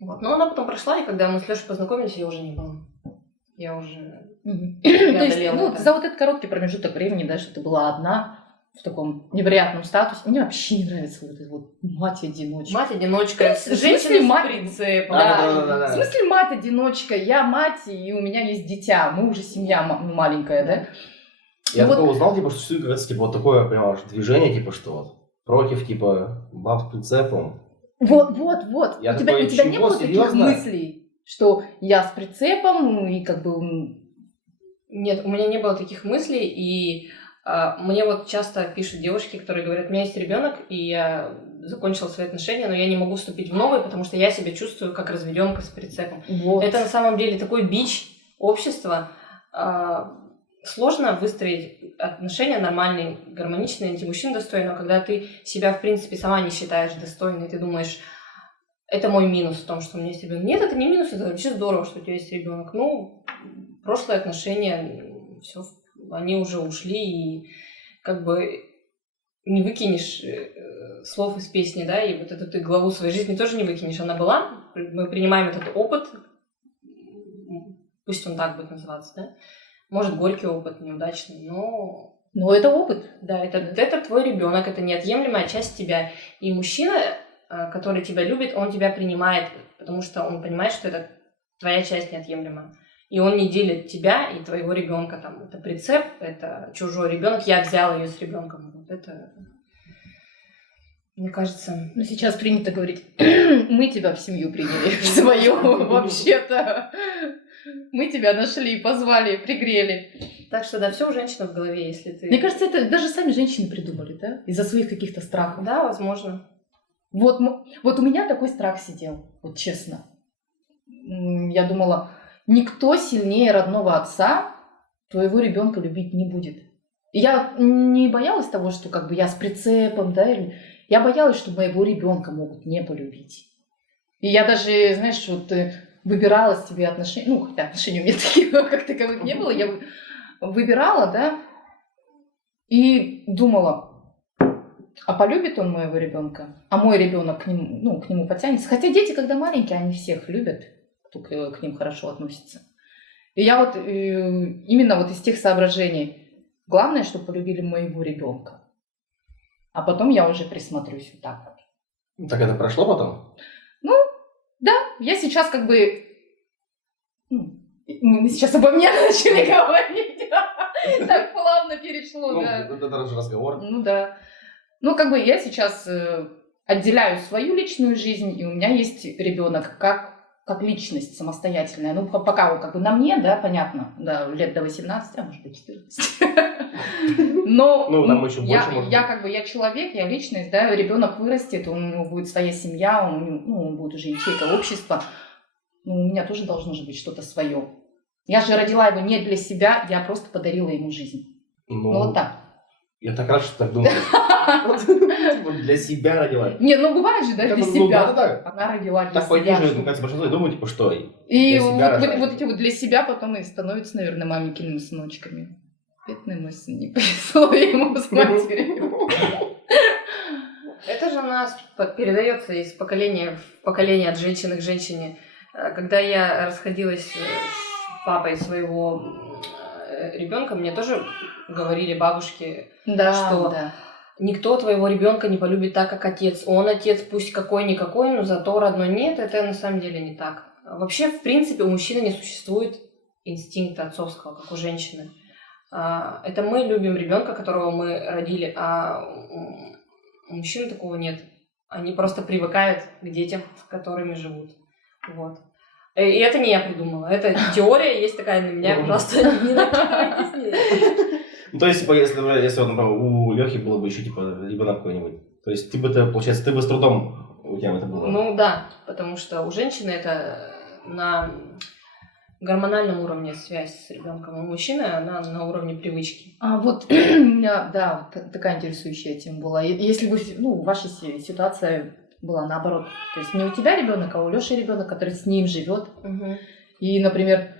Вот. Но она потом прошла, и когда мы с Лешей познакомились, ее уже не было. Я уже То есть, ну, это. за вот этот короткий промежуток времени, да, что ты была одна в таком невероятном статусе. Мне вообще не нравится вот эта вот мать-одиночка. Мать-одиночка, В смысле женщина с мать? прицепом. В смысле мать-одиночка? Я мать, и у меня есть дитя. Мы уже семья маленькая, да? Я Ну, такого узнал, типа, что существует, как раз, типа, вот такое, понимаешь, движение, типа, что вот против, типа, баб с прицепом. Вот. Я У такой, тебя не чего, было таких серьезно? мыслей, что я с прицепом, и как бы... Нет, у меня не было таких мыслей, и мне вот часто пишут девушки, которые говорят, у меня есть ребенок, и я закончила свои отношения, но я не могу вступить в новые, потому что я себя чувствую как разведенка с прицепом. Вот. Это на самом деле такой бич общества. Сложно выстроить отношения нормальные, гармоничные, где мужчина достойный, но когда ты себя, в принципе, сама не считаешь достойной, ты думаешь, это мой минус в том, что у меня есть ребенок. Нет, это не минус, это вообще здорово, что у тебя есть ребенок. Ну, прошлые отношения, все, они уже ушли, и как бы не выкинешь слов из песни, да, и вот эту ты главу своей жизни тоже не выкинешь. Она была, мы принимаем этот опыт, пусть он так будет называться, да. Может, горький опыт, неудачный, но... Но это опыт. Да, это твой ребенок, это неотъемлемая часть тебя. И мужчина, который тебя любит, он тебя принимает, потому что он понимает, что это твоя часть неотъемлемая. И он не делит тебя и твоего ребенка. Там, это прицеп, это чужой ребенок. Я взяла ее с ребенком. Вот это, мне кажется... Ну, сейчас принято говорить, мы тебя в семью приняли, в свою, вообще-то. Мы тебя нашли, позвали, пригрели. Так что, да, все у женщины в голове, если ты... Мне кажется, это даже сами женщины придумали, да? Из-за своих каких-то страхов. Да, возможно. Вот у меня такой страх сидел, вот честно. Я думала, никто сильнее родного отца твоего ребенка любить не будет. И я не боялась того, что как бы я с прицепом, да, я боялась, что моего ребенка могут не полюбить. И я даже, знаешь, вот выбирала себе отношения, ну, хотя отношений у меня таких, как таковых не было, я выбирала, да, и думала, а полюбит он моего ребенка, а мой ребенок к нему потянется. Хотя дети, когда маленькие, они всех любят, кто к ним хорошо относится. И я вот именно вот из тех соображений, главное, чтобы полюбили моего ребенка. А потом я уже присмотрюсь вот так вот. Так это прошло потом? Ну, да, я сейчас как бы... Мы сейчас обо мне начали говорить. Так плавно перешло, Ну, да. это же разговор. Ну да. Ну, как бы я сейчас отделяю свою личную жизнь, и у меня есть ребенок как личность самостоятельная. Ну, пока он как бы на мне, да, понятно, да, лет до 18, а может до 14. Но там еще больше, может я человек, я личность, да, ребенок вырастет, у него будет своя семья, он будет уже ячейка общества. Ну, у меня тоже должно же быть что-то свое. Я же родила его не для себя, я просто подарила ему жизнь. Ну, вот так. Я так рад, что так думаешь. Для себя родила. Не, ну бывает же, да, для себя. Да. Она родила для Так по себя. идее, мне кажется, большинство думают, типа, что И для себя рожать. вот эти вот для себя потом и становятся, наверное, маменькиными сыночками. Бедный мой сын, не повезло ему с матерью. Это же у нас передается из поколения в поколение, от женщины к женщине. Когда я расходилась с папой своего ребенка, мне тоже говорили бабушки, что никто твоего ребенка не полюбит так, как отец. Он отец, пусть какой-никакой, но зато родной нет. Это на самом деле не так. Вообще, в принципе, у мужчины не существует инстинкта отцовского, как у женщины. Это мы любим ребенка, которого мы родили, а у мужчин такого нет. Они просто привыкают к детям, с которыми живут. Вот. И это не я придумала. Это теория есть такая на меня, просто не накидывайтесь с ней. Ну, то есть, типа, если вот, например, у Лёхи было бы еще, типа, ребенок какой-нибудь, то есть, получается, ты бы с трудом, у тебя это было? Ну, да, потому что у женщины это на гормональном уровне связь с ребенком, а у мужчины она на уровне привычки. А вот у меня, да, такая интересующая тема была. Если бы, ну, ваша ситуация была наоборот, то есть не у тебя ребенок, а у Лёши ребенок, который с ним живет, и, например,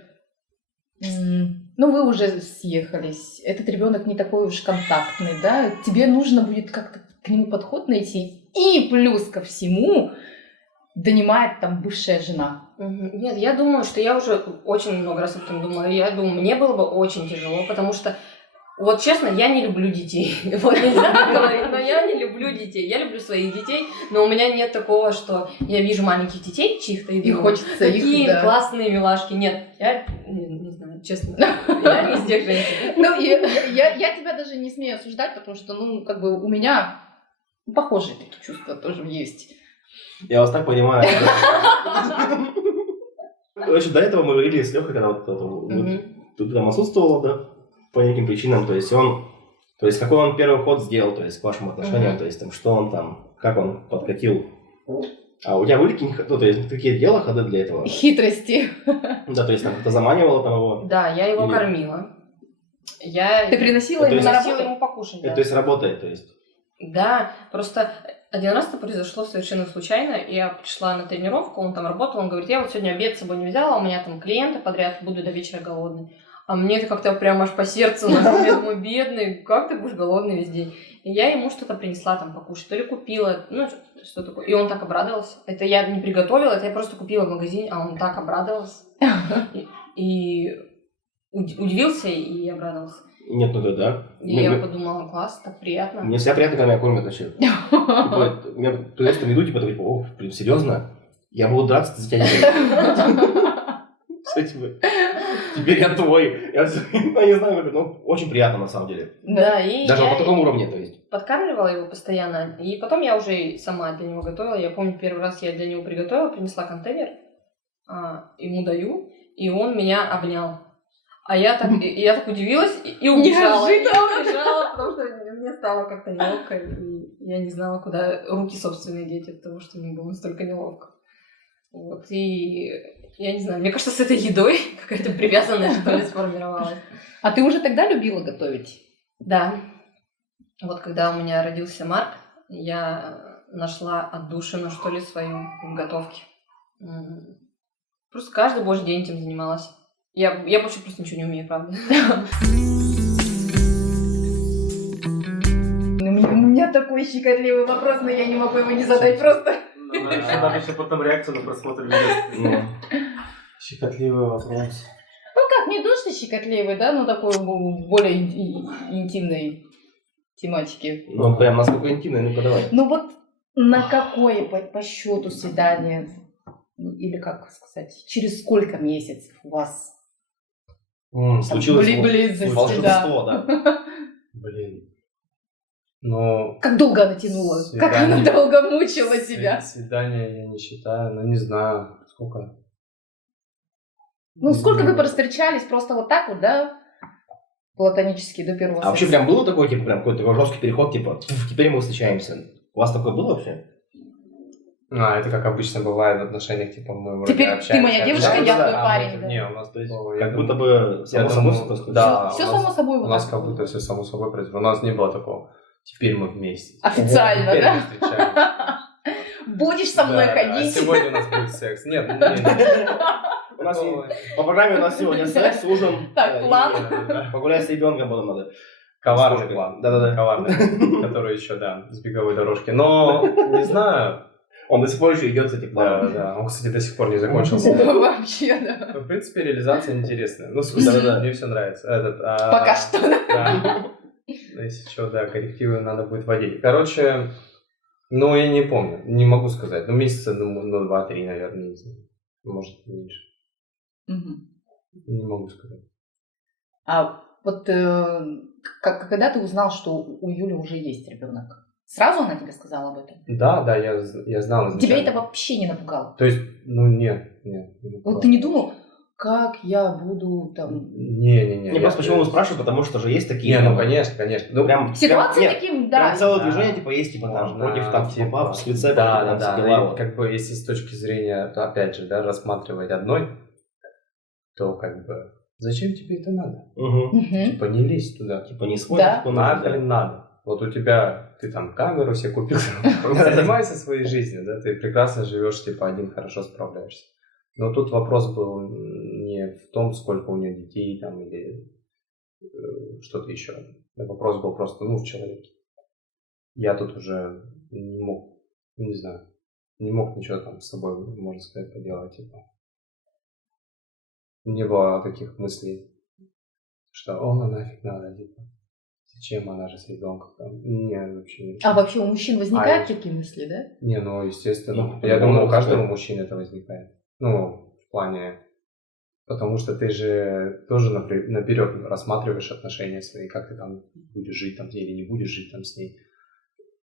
ну, вы уже съехались, этот ребенок не такой уж контактный, да, тебе нужно будет как-то к нему подход найти, и плюс ко всему донимает там бывшая жена. Нет, я думаю, что я уже очень много раз об этом думала. Я думаю, мне было бы очень тяжело, потому что, вот честно, я не люблю детей. Вот нельзя так говорить, но я не люблю детей. Я люблю своих детей, но у меня нет такого, что я вижу маленьких детей чьих-то и думаю, хочется их, какие да. классные милашки. Нет, я не знаю, честно, я не из тех женщин. Ну, я тебя даже не смею осуждать, потому что, ну, как бы у меня похожие такие чувства тоже есть. Я вас так понимаю. Короче, до этого мы говорили с Лёхой, когда ты там отсутствовала, да, по неким причинам, то есть какой он первый ход сделал, то есть к вашим отношениям, то есть там, что он там, как он подкатил. А у тебя были какие дела, ходы для этого? Хитрости. Да, то есть там как-то заманивала там его? Да, я его кормила. Ты приносила ему на работу? ему покушать, да. То есть работает, то есть? Да, просто один раз это произошло совершенно случайно. Я пришла на тренировку, он там работал, он говорит, я вот сегодня обед с собой не взяла, у меня там клиенты подряд, буду до вечера голодный. А мне это как-то прям аж по сердцу, я думаю, бедный, как ты будешь голодный весь день? И я ему что-то принесла там покушать, то ли купила, ну что такое. И он так обрадовался. Это я не приготовила, это я просто купила в магазине, а он так обрадовался. И удивился и обрадовался. Нет, ну да. И я подумала, класс, так приятно. Мне всегда приятно, когда меня кормят вообще. Я просто иду, типа, о, блин, серьезно? Я буду драться за тебя. Теперь я твой. Я не знаю, но очень приятно на самом деле. Да, и даже я по такому уровню, то есть. Подкармливала его постоянно. И потом я уже сама для него готовила. Я помню, первый раз я для него приготовила, принесла контейнер, ему даю, и он меня обнял. А я так удивилась и убежала. Убежала, потому что мне стало как-то неловко. И я не знала, куда руки собственные деть от того, что мне было настолько неловко. Вот. И я не знаю, мне кажется, с этой едой какая-то привязанность, что ли, сформировалась. А ты уже тогда любила готовить? Да. Вот когда у меня родился Марк, я нашла отдушину, что ли, свою в готовке. Просто каждый божий день этим занималась. Я больше просто ничего не умею, правда. У меня такой щекотливый вопрос, но я не могу его не задать просто. Надо еще потом реакцию на просмотр видео. Щекотливый вопрос. Ну как, не то, что щекотливый, да, но такой более интимной тематики. Ну прям насколько интимный, ну-ка давай. Ну вот на какое по счету свидание, или как сказать, через сколько месяцев у вас случилось близости, волшебство, да? Блин. Ну, как долго она тянула? Как она долго мучила тебя? Свидание я не считаю, но не знаю, сколько. Ну, сколько вы повстречались просто вот так вот, да? Платонически до первого А вообще прям было такое, типа, прям какой-то такой жесткий переход, типа, теперь мы встречаемся. У вас такое было вообще? Это как обычно бывает в отношениях, типа, мы вроде теперь общаемся. ты моя девушка, я твой мы- парень. Да. Не, у нас То есть, такого, как я будто думаю, бы само собой происходит. Да, Все у нас- само собой. У вот нас так как вот. будто все само собой происходит. У нас не было такого. Теперь мы вместе. Официально, Теперь да? мы встречаемся. Будешь со мной Да, ходить? А сегодня у нас будет секс. Нет, У нас по программе у нас сегодня секс, ужин. Так, план. Погулять с ребенком потом надо. Коварный план. Да-да-да. Коварный. Который еще, да, с беговой дорожки. Но, не знаю. Он до сих пор еще идет с этих планов. Да. Он, кстати, до сих пор не закончился. Вообще, да. В принципе, реализация интересная. Ну, в смысле, Да-да-да. мне все нравится. Пока что. Да. Если что, да, коррективы надо будет вводить. Короче, я не помню, не могу сказать. Месяца, 2-3, наверное, не знаю. может, меньше. Мгм. Не могу сказать. А вот когда ты узнал, что у Юли уже есть ребенок? Сразу она тебе сказала об этом? Да, я знал изначально. Тебя это вообще не напугало? То есть, нет. Не Вот ты не думал, как я буду там... Не. Не, просто почему спрашиваю, потому что же есть такие... Не, ну конечно. Ну, Прям, Ситуации нет, таким, прям да. целое Да. движение, типа, есть, типа, там, Можно, против, там, типа, типа, с лица, да, там, да. все дела, И вот. как бы, если с точки зрения, то, опять же, да, рассматривать одной, то как бы, зачем тебе это надо? Мгм. Мгм. Типа, не лезь туда. Типа, не сходит, Да. типа, Нахрен надо. Вот у тебя, ты там камеру себе купил, занимайся своей жизнью, да, ты прекрасно живешь, типа, один, хорошо справляешься. Но тут вопрос был не в том, сколько у нее детей там или что-то еще. Вопрос был просто, в человеке. Я тут уже не мог, не знаю, не мог ничего там с собой, можно сказать, поделать, типа. Не было таких мыслей, что, нафиг надо, типа. Зачем она же с ребенком там? Не, вообще не. А вообще у мужчин возникают такие мысли, да? Не, естественно. Ну, Я думаю, у возникает. каждого мужчины это возникает. В плане... Потому что ты же тоже наперед рассматриваешь отношения свои, как ты там будешь жить там или не будешь жить там с ней.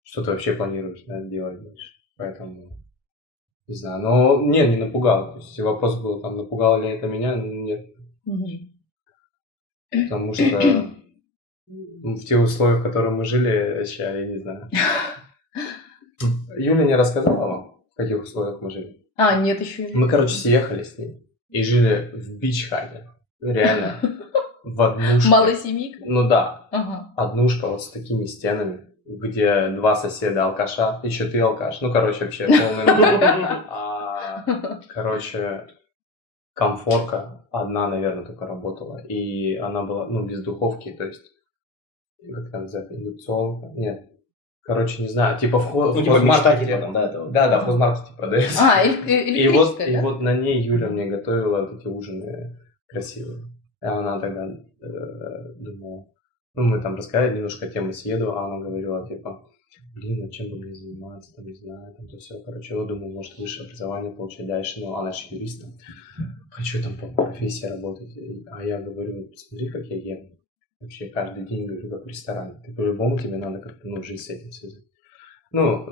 Что ты вообще планируешь, да, делать дальше. Поэтому, не знаю. Но не напугало. То есть вопрос был, там, напугало ли это меня? Нет. Мгм. Потому что в тех условиях, в которых мы жили, вообще, я не знаю. Юля не рассказала вам, в каких условиях мы жили? Нет, еще. Мы, съехали с ней и жили в бич-хате. Реально. В однушке. Малосемейка? Ну да. Ага. Однушка вот с такими стенами, где два соседа алкаша, еще ты алкаш. Вообще полный... комфорка одна, наверное, только работала. И она была, без духовки, то есть, как это называется, индукционка? Нет. Не знаю, типа в типа мечта, типа, там, да, это вот. Да, в хозмаркете продается. Электрическая, И вот на ней Юля мне готовила вот эти ужины красивые. И она тогда думала, мы там рассказали немножко тему съеду, а она говорила, типа, чем бы мне заниматься, там, не знаю, там, то все. Я думаю, может, высшее образование получать дальше, но она же юристом. Хочу там по профессии работать. А я говорю, смотри, как я ем. Вообще каждый день, говорю, как в ресторане. Ты по-любому тебе надо как-то, жизнь с этим связать.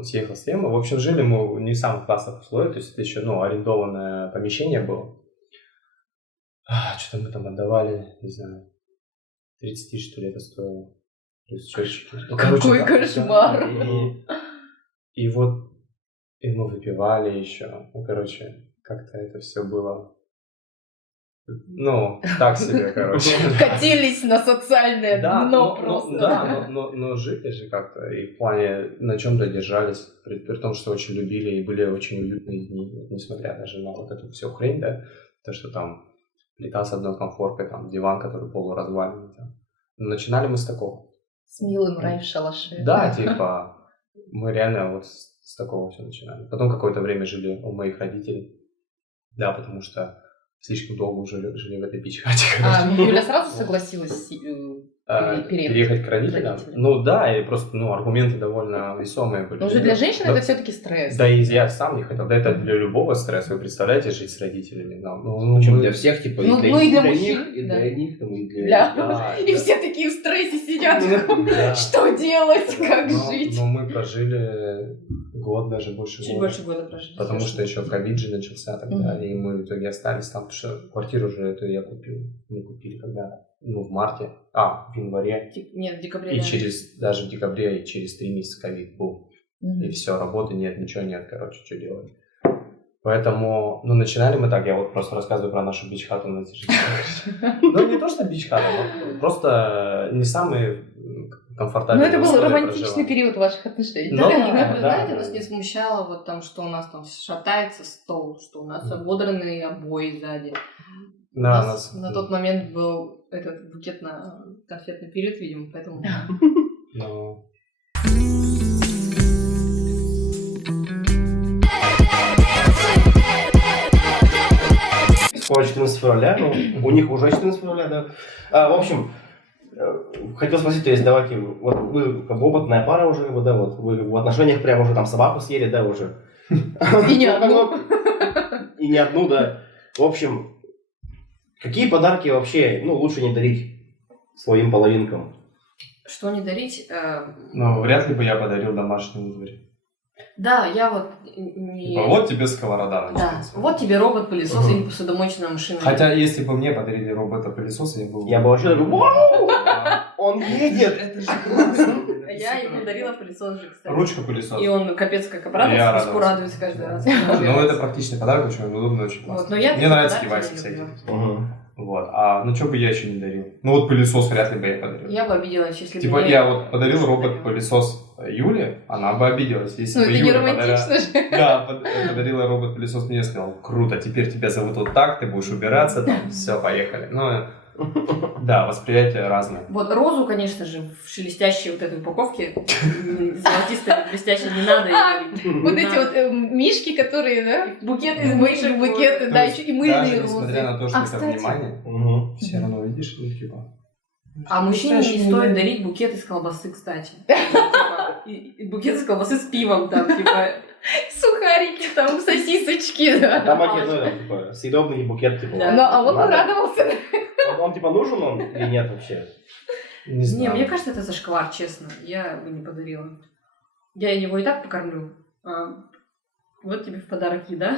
Съехал с темы. В общем, жили мы не в самых классных условиях, то есть это еще, арендованное помещение было. Что-то мы там отдавали, не знаю, 30 тысяч, что ли, это стоило. Плюс счетчики. Какой кошмар. И мы выпивали еще. Как-то это все было. Так себе, Катились на социальное дно просто. Но жили же как-то. И в плане на чем-то держались. При том, что очень любили и были очень уютные дни. Несмотря даже на вот эту всю хрень, да. То, что там плита с одной комфоркой, там диван, который полуразваленный. Начинали мы с такого. С милым рай в шалаше. Да, типа, мы реально вот с такого все начинали. Потом какое-то время жили у моих родителей. Да, потому что слишком долго уже жили в этой пич-хате. Юля сразу согласилась переехать к родителям? Да, и просто, аргументы довольно весомые были. Но уже для женщины это все-таки стресс. Да, и я сам не хотел. Да, это для любого стресса. Вы представляете, жить с родителями? Причем для всех, типа, и для мужчин, них, и для них, и для... И все такие в стрессе сидят. Что делать, как жить? Но мы прожили год, даже больше года. Чуть больше года прожили. Потому что еще ковид же начался тогда, и мы в итоге остались там, потому что квартиру уже эту я купил. Мы купили когда? В марте, в январе. Нет, в декабре. И даже в декабре, и через 3 месяца ковид был. И все, работы нет, ничего нет, что делать. Поэтому, начинали мы так, я вот просто рассказываю про нашу бич-хату на не то, что бич-хата, но просто не самый комфортабельный. Это был романтичный период ваших отношений. Знаете, нас не смущало что у нас там шатается стол, что у нас ободранные обои сзади. У нас на тот момент был этот букетно-конфетный период, видимо, поэтому... Скоро 14 февраля, у них уже 14 февраля, да. В общем, хотел спросить, то есть давайте, вот вы как бы опытная пара уже, вот, да, вот вы в отношениях прямо уже там собаку съели, да, уже. И не одну. И не одну, да. В общем, какие подарки вообще, лучше не дарить своим половинкам? Что не дарить? Ну, вряд ли бы я подарил домашний утварь. Да, я вот не... Типа, вот тебе сковорода. Да, вот тебе робот-пылесос или посудомоечная машина. Хотя, если бы мне подарили робота-пылесоса, Я бы вообще такой, вау, он едет. Это же классно. Я ему дарила пылесос же, кстати. Ручка-пылесос. И он капец как Я обрадуется, радовался. пуску радуется каждый раз. Ну, это практичный подарок, очень удобно, очень классно. Вот, но я Мне нравятся такие девайсы подарки не всякие. люблю. Вот. А что бы я еще не дарил? Ну, вот пылесос вряд ли бы я подарил. Я бы обиделась, если Типа, бы я вот подарил робот-пылесос Юле, она бы обиделась. Если Ну, бы это не Юля романтично же. Да, подарила робот-пылесос мне, сказал, круто, теперь тебя зовут вот так, ты будешь убираться, там, все, поехали. Ну, да, восприятие разное. Вот розу, конечно же, в шелестящей вот этой упаковке, золотистой, блестящей, не надо ее дарить. Вот Не эти надо. вот мишки, которые, да? Букеты Из мышек, букеты, да, еще и мыльные Даже розы. несмотря на то, что А, это кстати. внимание, все равно видишь, ну, типа... А мужчине не стоит дарить букет из колбасы, кстати. Типа, и букет из колбасы с пивом, там, типа... Сухарики, там, сосисочки, да. Там типа, съедобный букет, типа. Да. Ну, а он надо. радовался. Он, типа, нужен он или нет вообще? Не Не, знаю. мне кажется, это зашквар, честно. Я бы не подарила. Я его и так покормлю. Вот тебе в подарок еда.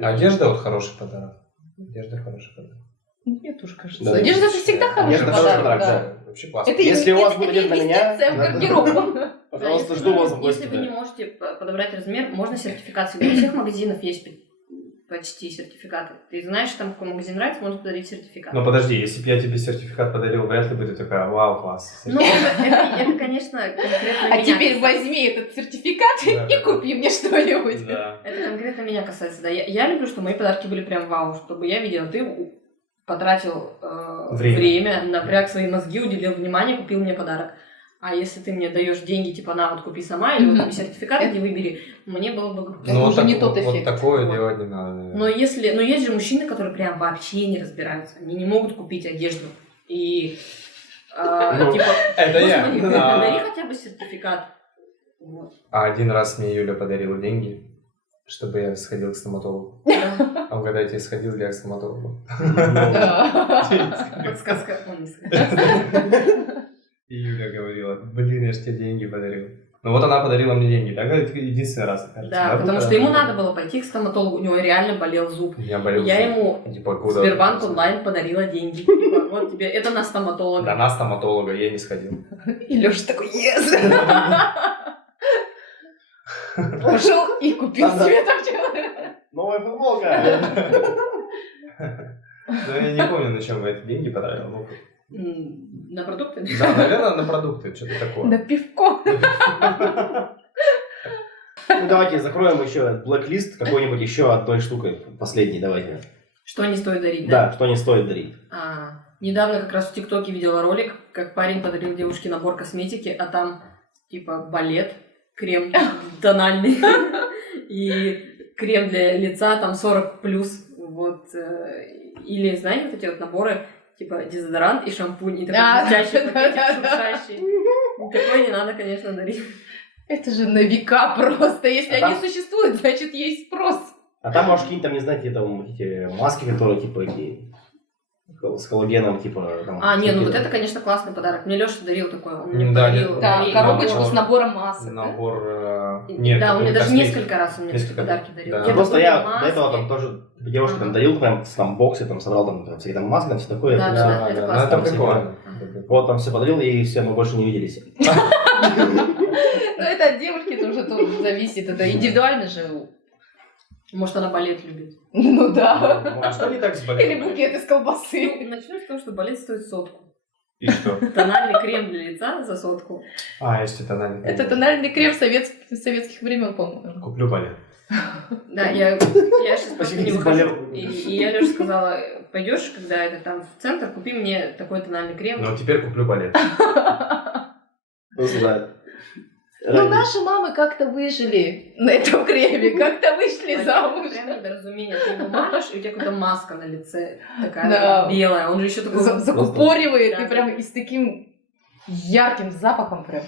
Одежда вот хороший подарок. Одежда хороший подарок. Мне тоже кажется. Да, Одежда это всегда хороший Одежда хороший подарок, подарок, да. Вообще классно. Это Если у вас это будет одежда на меня, инвестиция в надо- гардероб. Пожалуйста, Да, жду вас в гости. Если вы не да. можете подобрать размер, можно сертификацию. У всех магазинов есть почти сертификаты. Ты знаешь, там какой магазин нравится, можно подарить сертификат. Но подожди, если бы я тебе сертификат подарил, вряд ли бы ты такая, вау, класс. Ну, это, конечно, конкретно А меня теперь касается. возьми этот сертификат Да, и да, купи мне что-нибудь. Да. Это конкретно меня касается, да. Я люблю, чтобы мои подарки были прям вау, чтобы я видела, ты потратил время, напряг свои мозги, уделил внимание, купил мне подарок. А если ты мне даешь деньги, типа, на, вот купи сама, или вот тебе сертификат, иди выбери, мне было бы грустно. Это Ну, уже вот не так- тот вот эффект. такое Вот. делать не надо, наверное. Но есть же мужчины, которые прям вообще не разбираются, они не могут купить одежду. И, Ну, типа, Это я. господи, подари хотя бы сертификат. Вот. А один раз мне Юля подарила деньги, чтобы я сходил к стоматологу. Да. А угадайте, сходил ли я к стоматологу? Да. Подсказка. Он не сказал. И Юля говорила, блин, я ж тебе деньги подарил. Ну вот она подарила мне деньги, да? Это единственный раз, кажется. Да, потому что ему надо было пойти к стоматологу, у него реально болел зуб. У меня болел Я зуб. ему Типа, куда? Сбербанк онлайн подарила деньги. Типа, вот тебе, это на стоматолога. Да, на стоматолога я не сходил. И Лёша такой, yes! Пошел и купил Да-да. себе там что-то. Новая футболка. Но я не помню, на чем я эти деньги потратил. Ну, На продукты? да, наверное, на продукты, что-то такое. На пивко. Ну, давайте закроем еще блэк-лист какой-нибудь еще одной штукой. Последней, давайте. Что не стоит дарить, да? Да, что не стоит дарить. Недавно как раз в ТикТоке видела ролик, как парень подарил девушке набор косметики, а там типа балет, крем тональный и крем для лица, там 40+. Вот. Или, знаете, вот эти вот наборы, типа дезодорант и шампунь, и такой блестящий пакетик шуршащий. Такой не надо, конечно, дарить. Это же на века просто. Если А они там- существуют, значит есть спрос. А там, может, какие-нибудь, там, не знаете, там, эти маски, которые, типа, эти, с коллагеном, типа, там... Ну всякие- вот это, конечно, классный подарок. Мне Леша дарил такой. Он мне Да, подарил. Да, Или коробочку набор. с набором масок. да? Набор... Нет, Да, он мне даже косметики. несколько раз он мне такие Несколько, подарки дарил. да. Ну, Где-то просто были я маски. до этого там тоже девушке там дарил, прям, там, боксы, там, собрал, там, всякие там маски, там, все такое. Да, это да, всё. да, это Ну, классно. это прикольно. Вот, там все подарил, и все, мы больше не виделись. Ну, это от девушки тоже тут зависит. Это индивидуально же. Может, она балет любит. Ну да. А что не так с Или балетом? букет из колбасы. Ну, начнем с того, что балет стоит 100. И что? Тональный крем для лица за 100. А, если тональный крем. Это тональный крем советских времен, по-моему. Куплю балет. Да, я сейчас просто не Спасибо, выхожу. балет. И я Лёше сказала, пойдешь, когда это там в центр, купи мне такой тональный крем. Ну, теперь куплю балет. Просто, да. Ну, наши мамы как-то выжили на этом креме, как-то вышли замуж. Прям недоразумение. Ты его мажешь, и у тебя какая-то маска на лице такая Да. белая. Он же еще такой... Закупоривает, Да. и прям и с таким ярким запахом прям.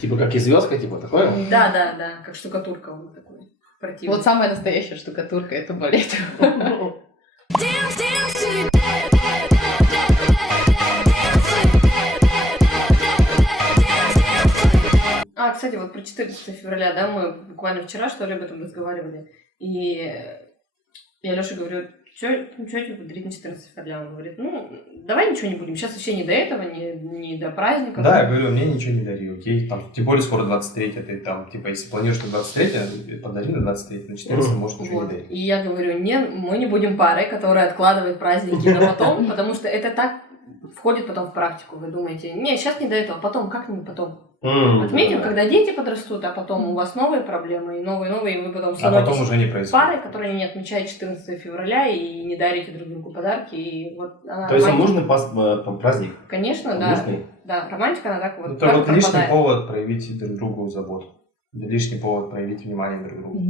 Типа, как и звездка, типа, такое. Да, как штукатурка он такой. противно. Вот самая настоящая штукатурка — это балет. Кстати, вот про 14 февраля, да, мы буквально вчера, что ли, об этом разговаривали. И я Лёше говорю, что тебе подарить на 14 февраля? Он говорит, давай ничего не будем. Сейчас вообще не до этого, не до праздника. Да, я говорю, мне ничего не дари, окей? Там, тем более скоро 23-е, ты там, типа, если планируешь на 23-е, подари на 23-е, на 14 может ничего не дарить. И я говорю, нет, мы не будем парой, которая откладывает праздники на потом, потому что это так входит потом в практику. Вы думаете, нет, сейчас не до этого, потом, как-нибудь потом. Отметим, когда дети подрастут, а потом у вас новые проблемы, и новые, и вы потом потом уже не происходит. Парой, которые не отмечают 14 февраля и не дарите друг другу подарки. И вот она, то есть он нужный праздник? Конечно, да. Нужный? Да, романтика, она так вот Это вот лишний повод проявить друг другу заботу. Лишний повод проявить внимание друг другу.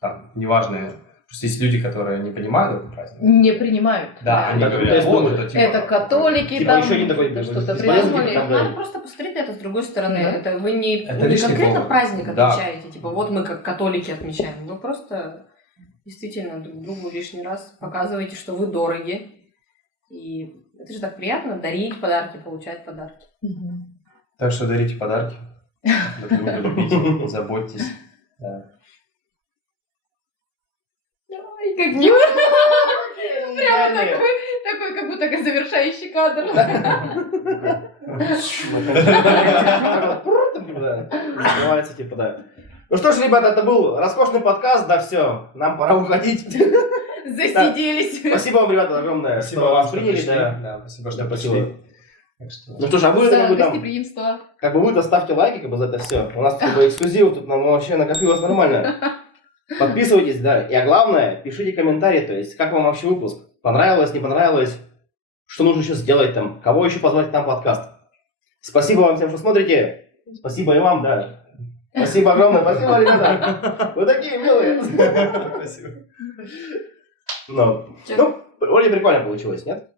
Там, неважно. Просто есть люди, которые не понимают этот праздник. Не принимают. Да, они говорят, вот это типа... Это католики, типа, там еще не такой, что-то придумали. Надо просто посмотреть на это с другой стороны. Да. Это вы не конкретно повод. Праздник отмечаете. Типа, вот мы как католики отмечаем. Вы просто действительно друг другу лишний раз показываете, что вы дороги. И это же так приятно дарить подарки, получать подарки. Так что дарите подарки. Друг друга любите, заботьтесь. Да. Как мило. Прямо такой, как будто завершающий кадр. Закрывается, типа, да. Ну что ж, ребята, это был роскошный подкаст, да, все, нам пора уходить. Засиделись. Спасибо вам, ребята, огромное, Спасибо что вам, вас приняли. Да, спасибо, что пришли. Ну что ж, а вы гостеприимство. Как бы вы-то ставьте лайки, как бы за это все. У нас как бы эксклюзив, тут нам вообще накопилось нормально. Подписывайтесь, да. И главное, пишите комментарии, то есть, как вам вообще выпуск. Понравилось, не понравилось, что нужно еще сделать там, кого еще позвать на подкаст. Спасибо вам всем, что смотрите. Спасибо и вам, да. Спасибо огромное, спасибо, ребята. Вы такие милые. Спасибо. Ну, вроде прикольно получилось, нет?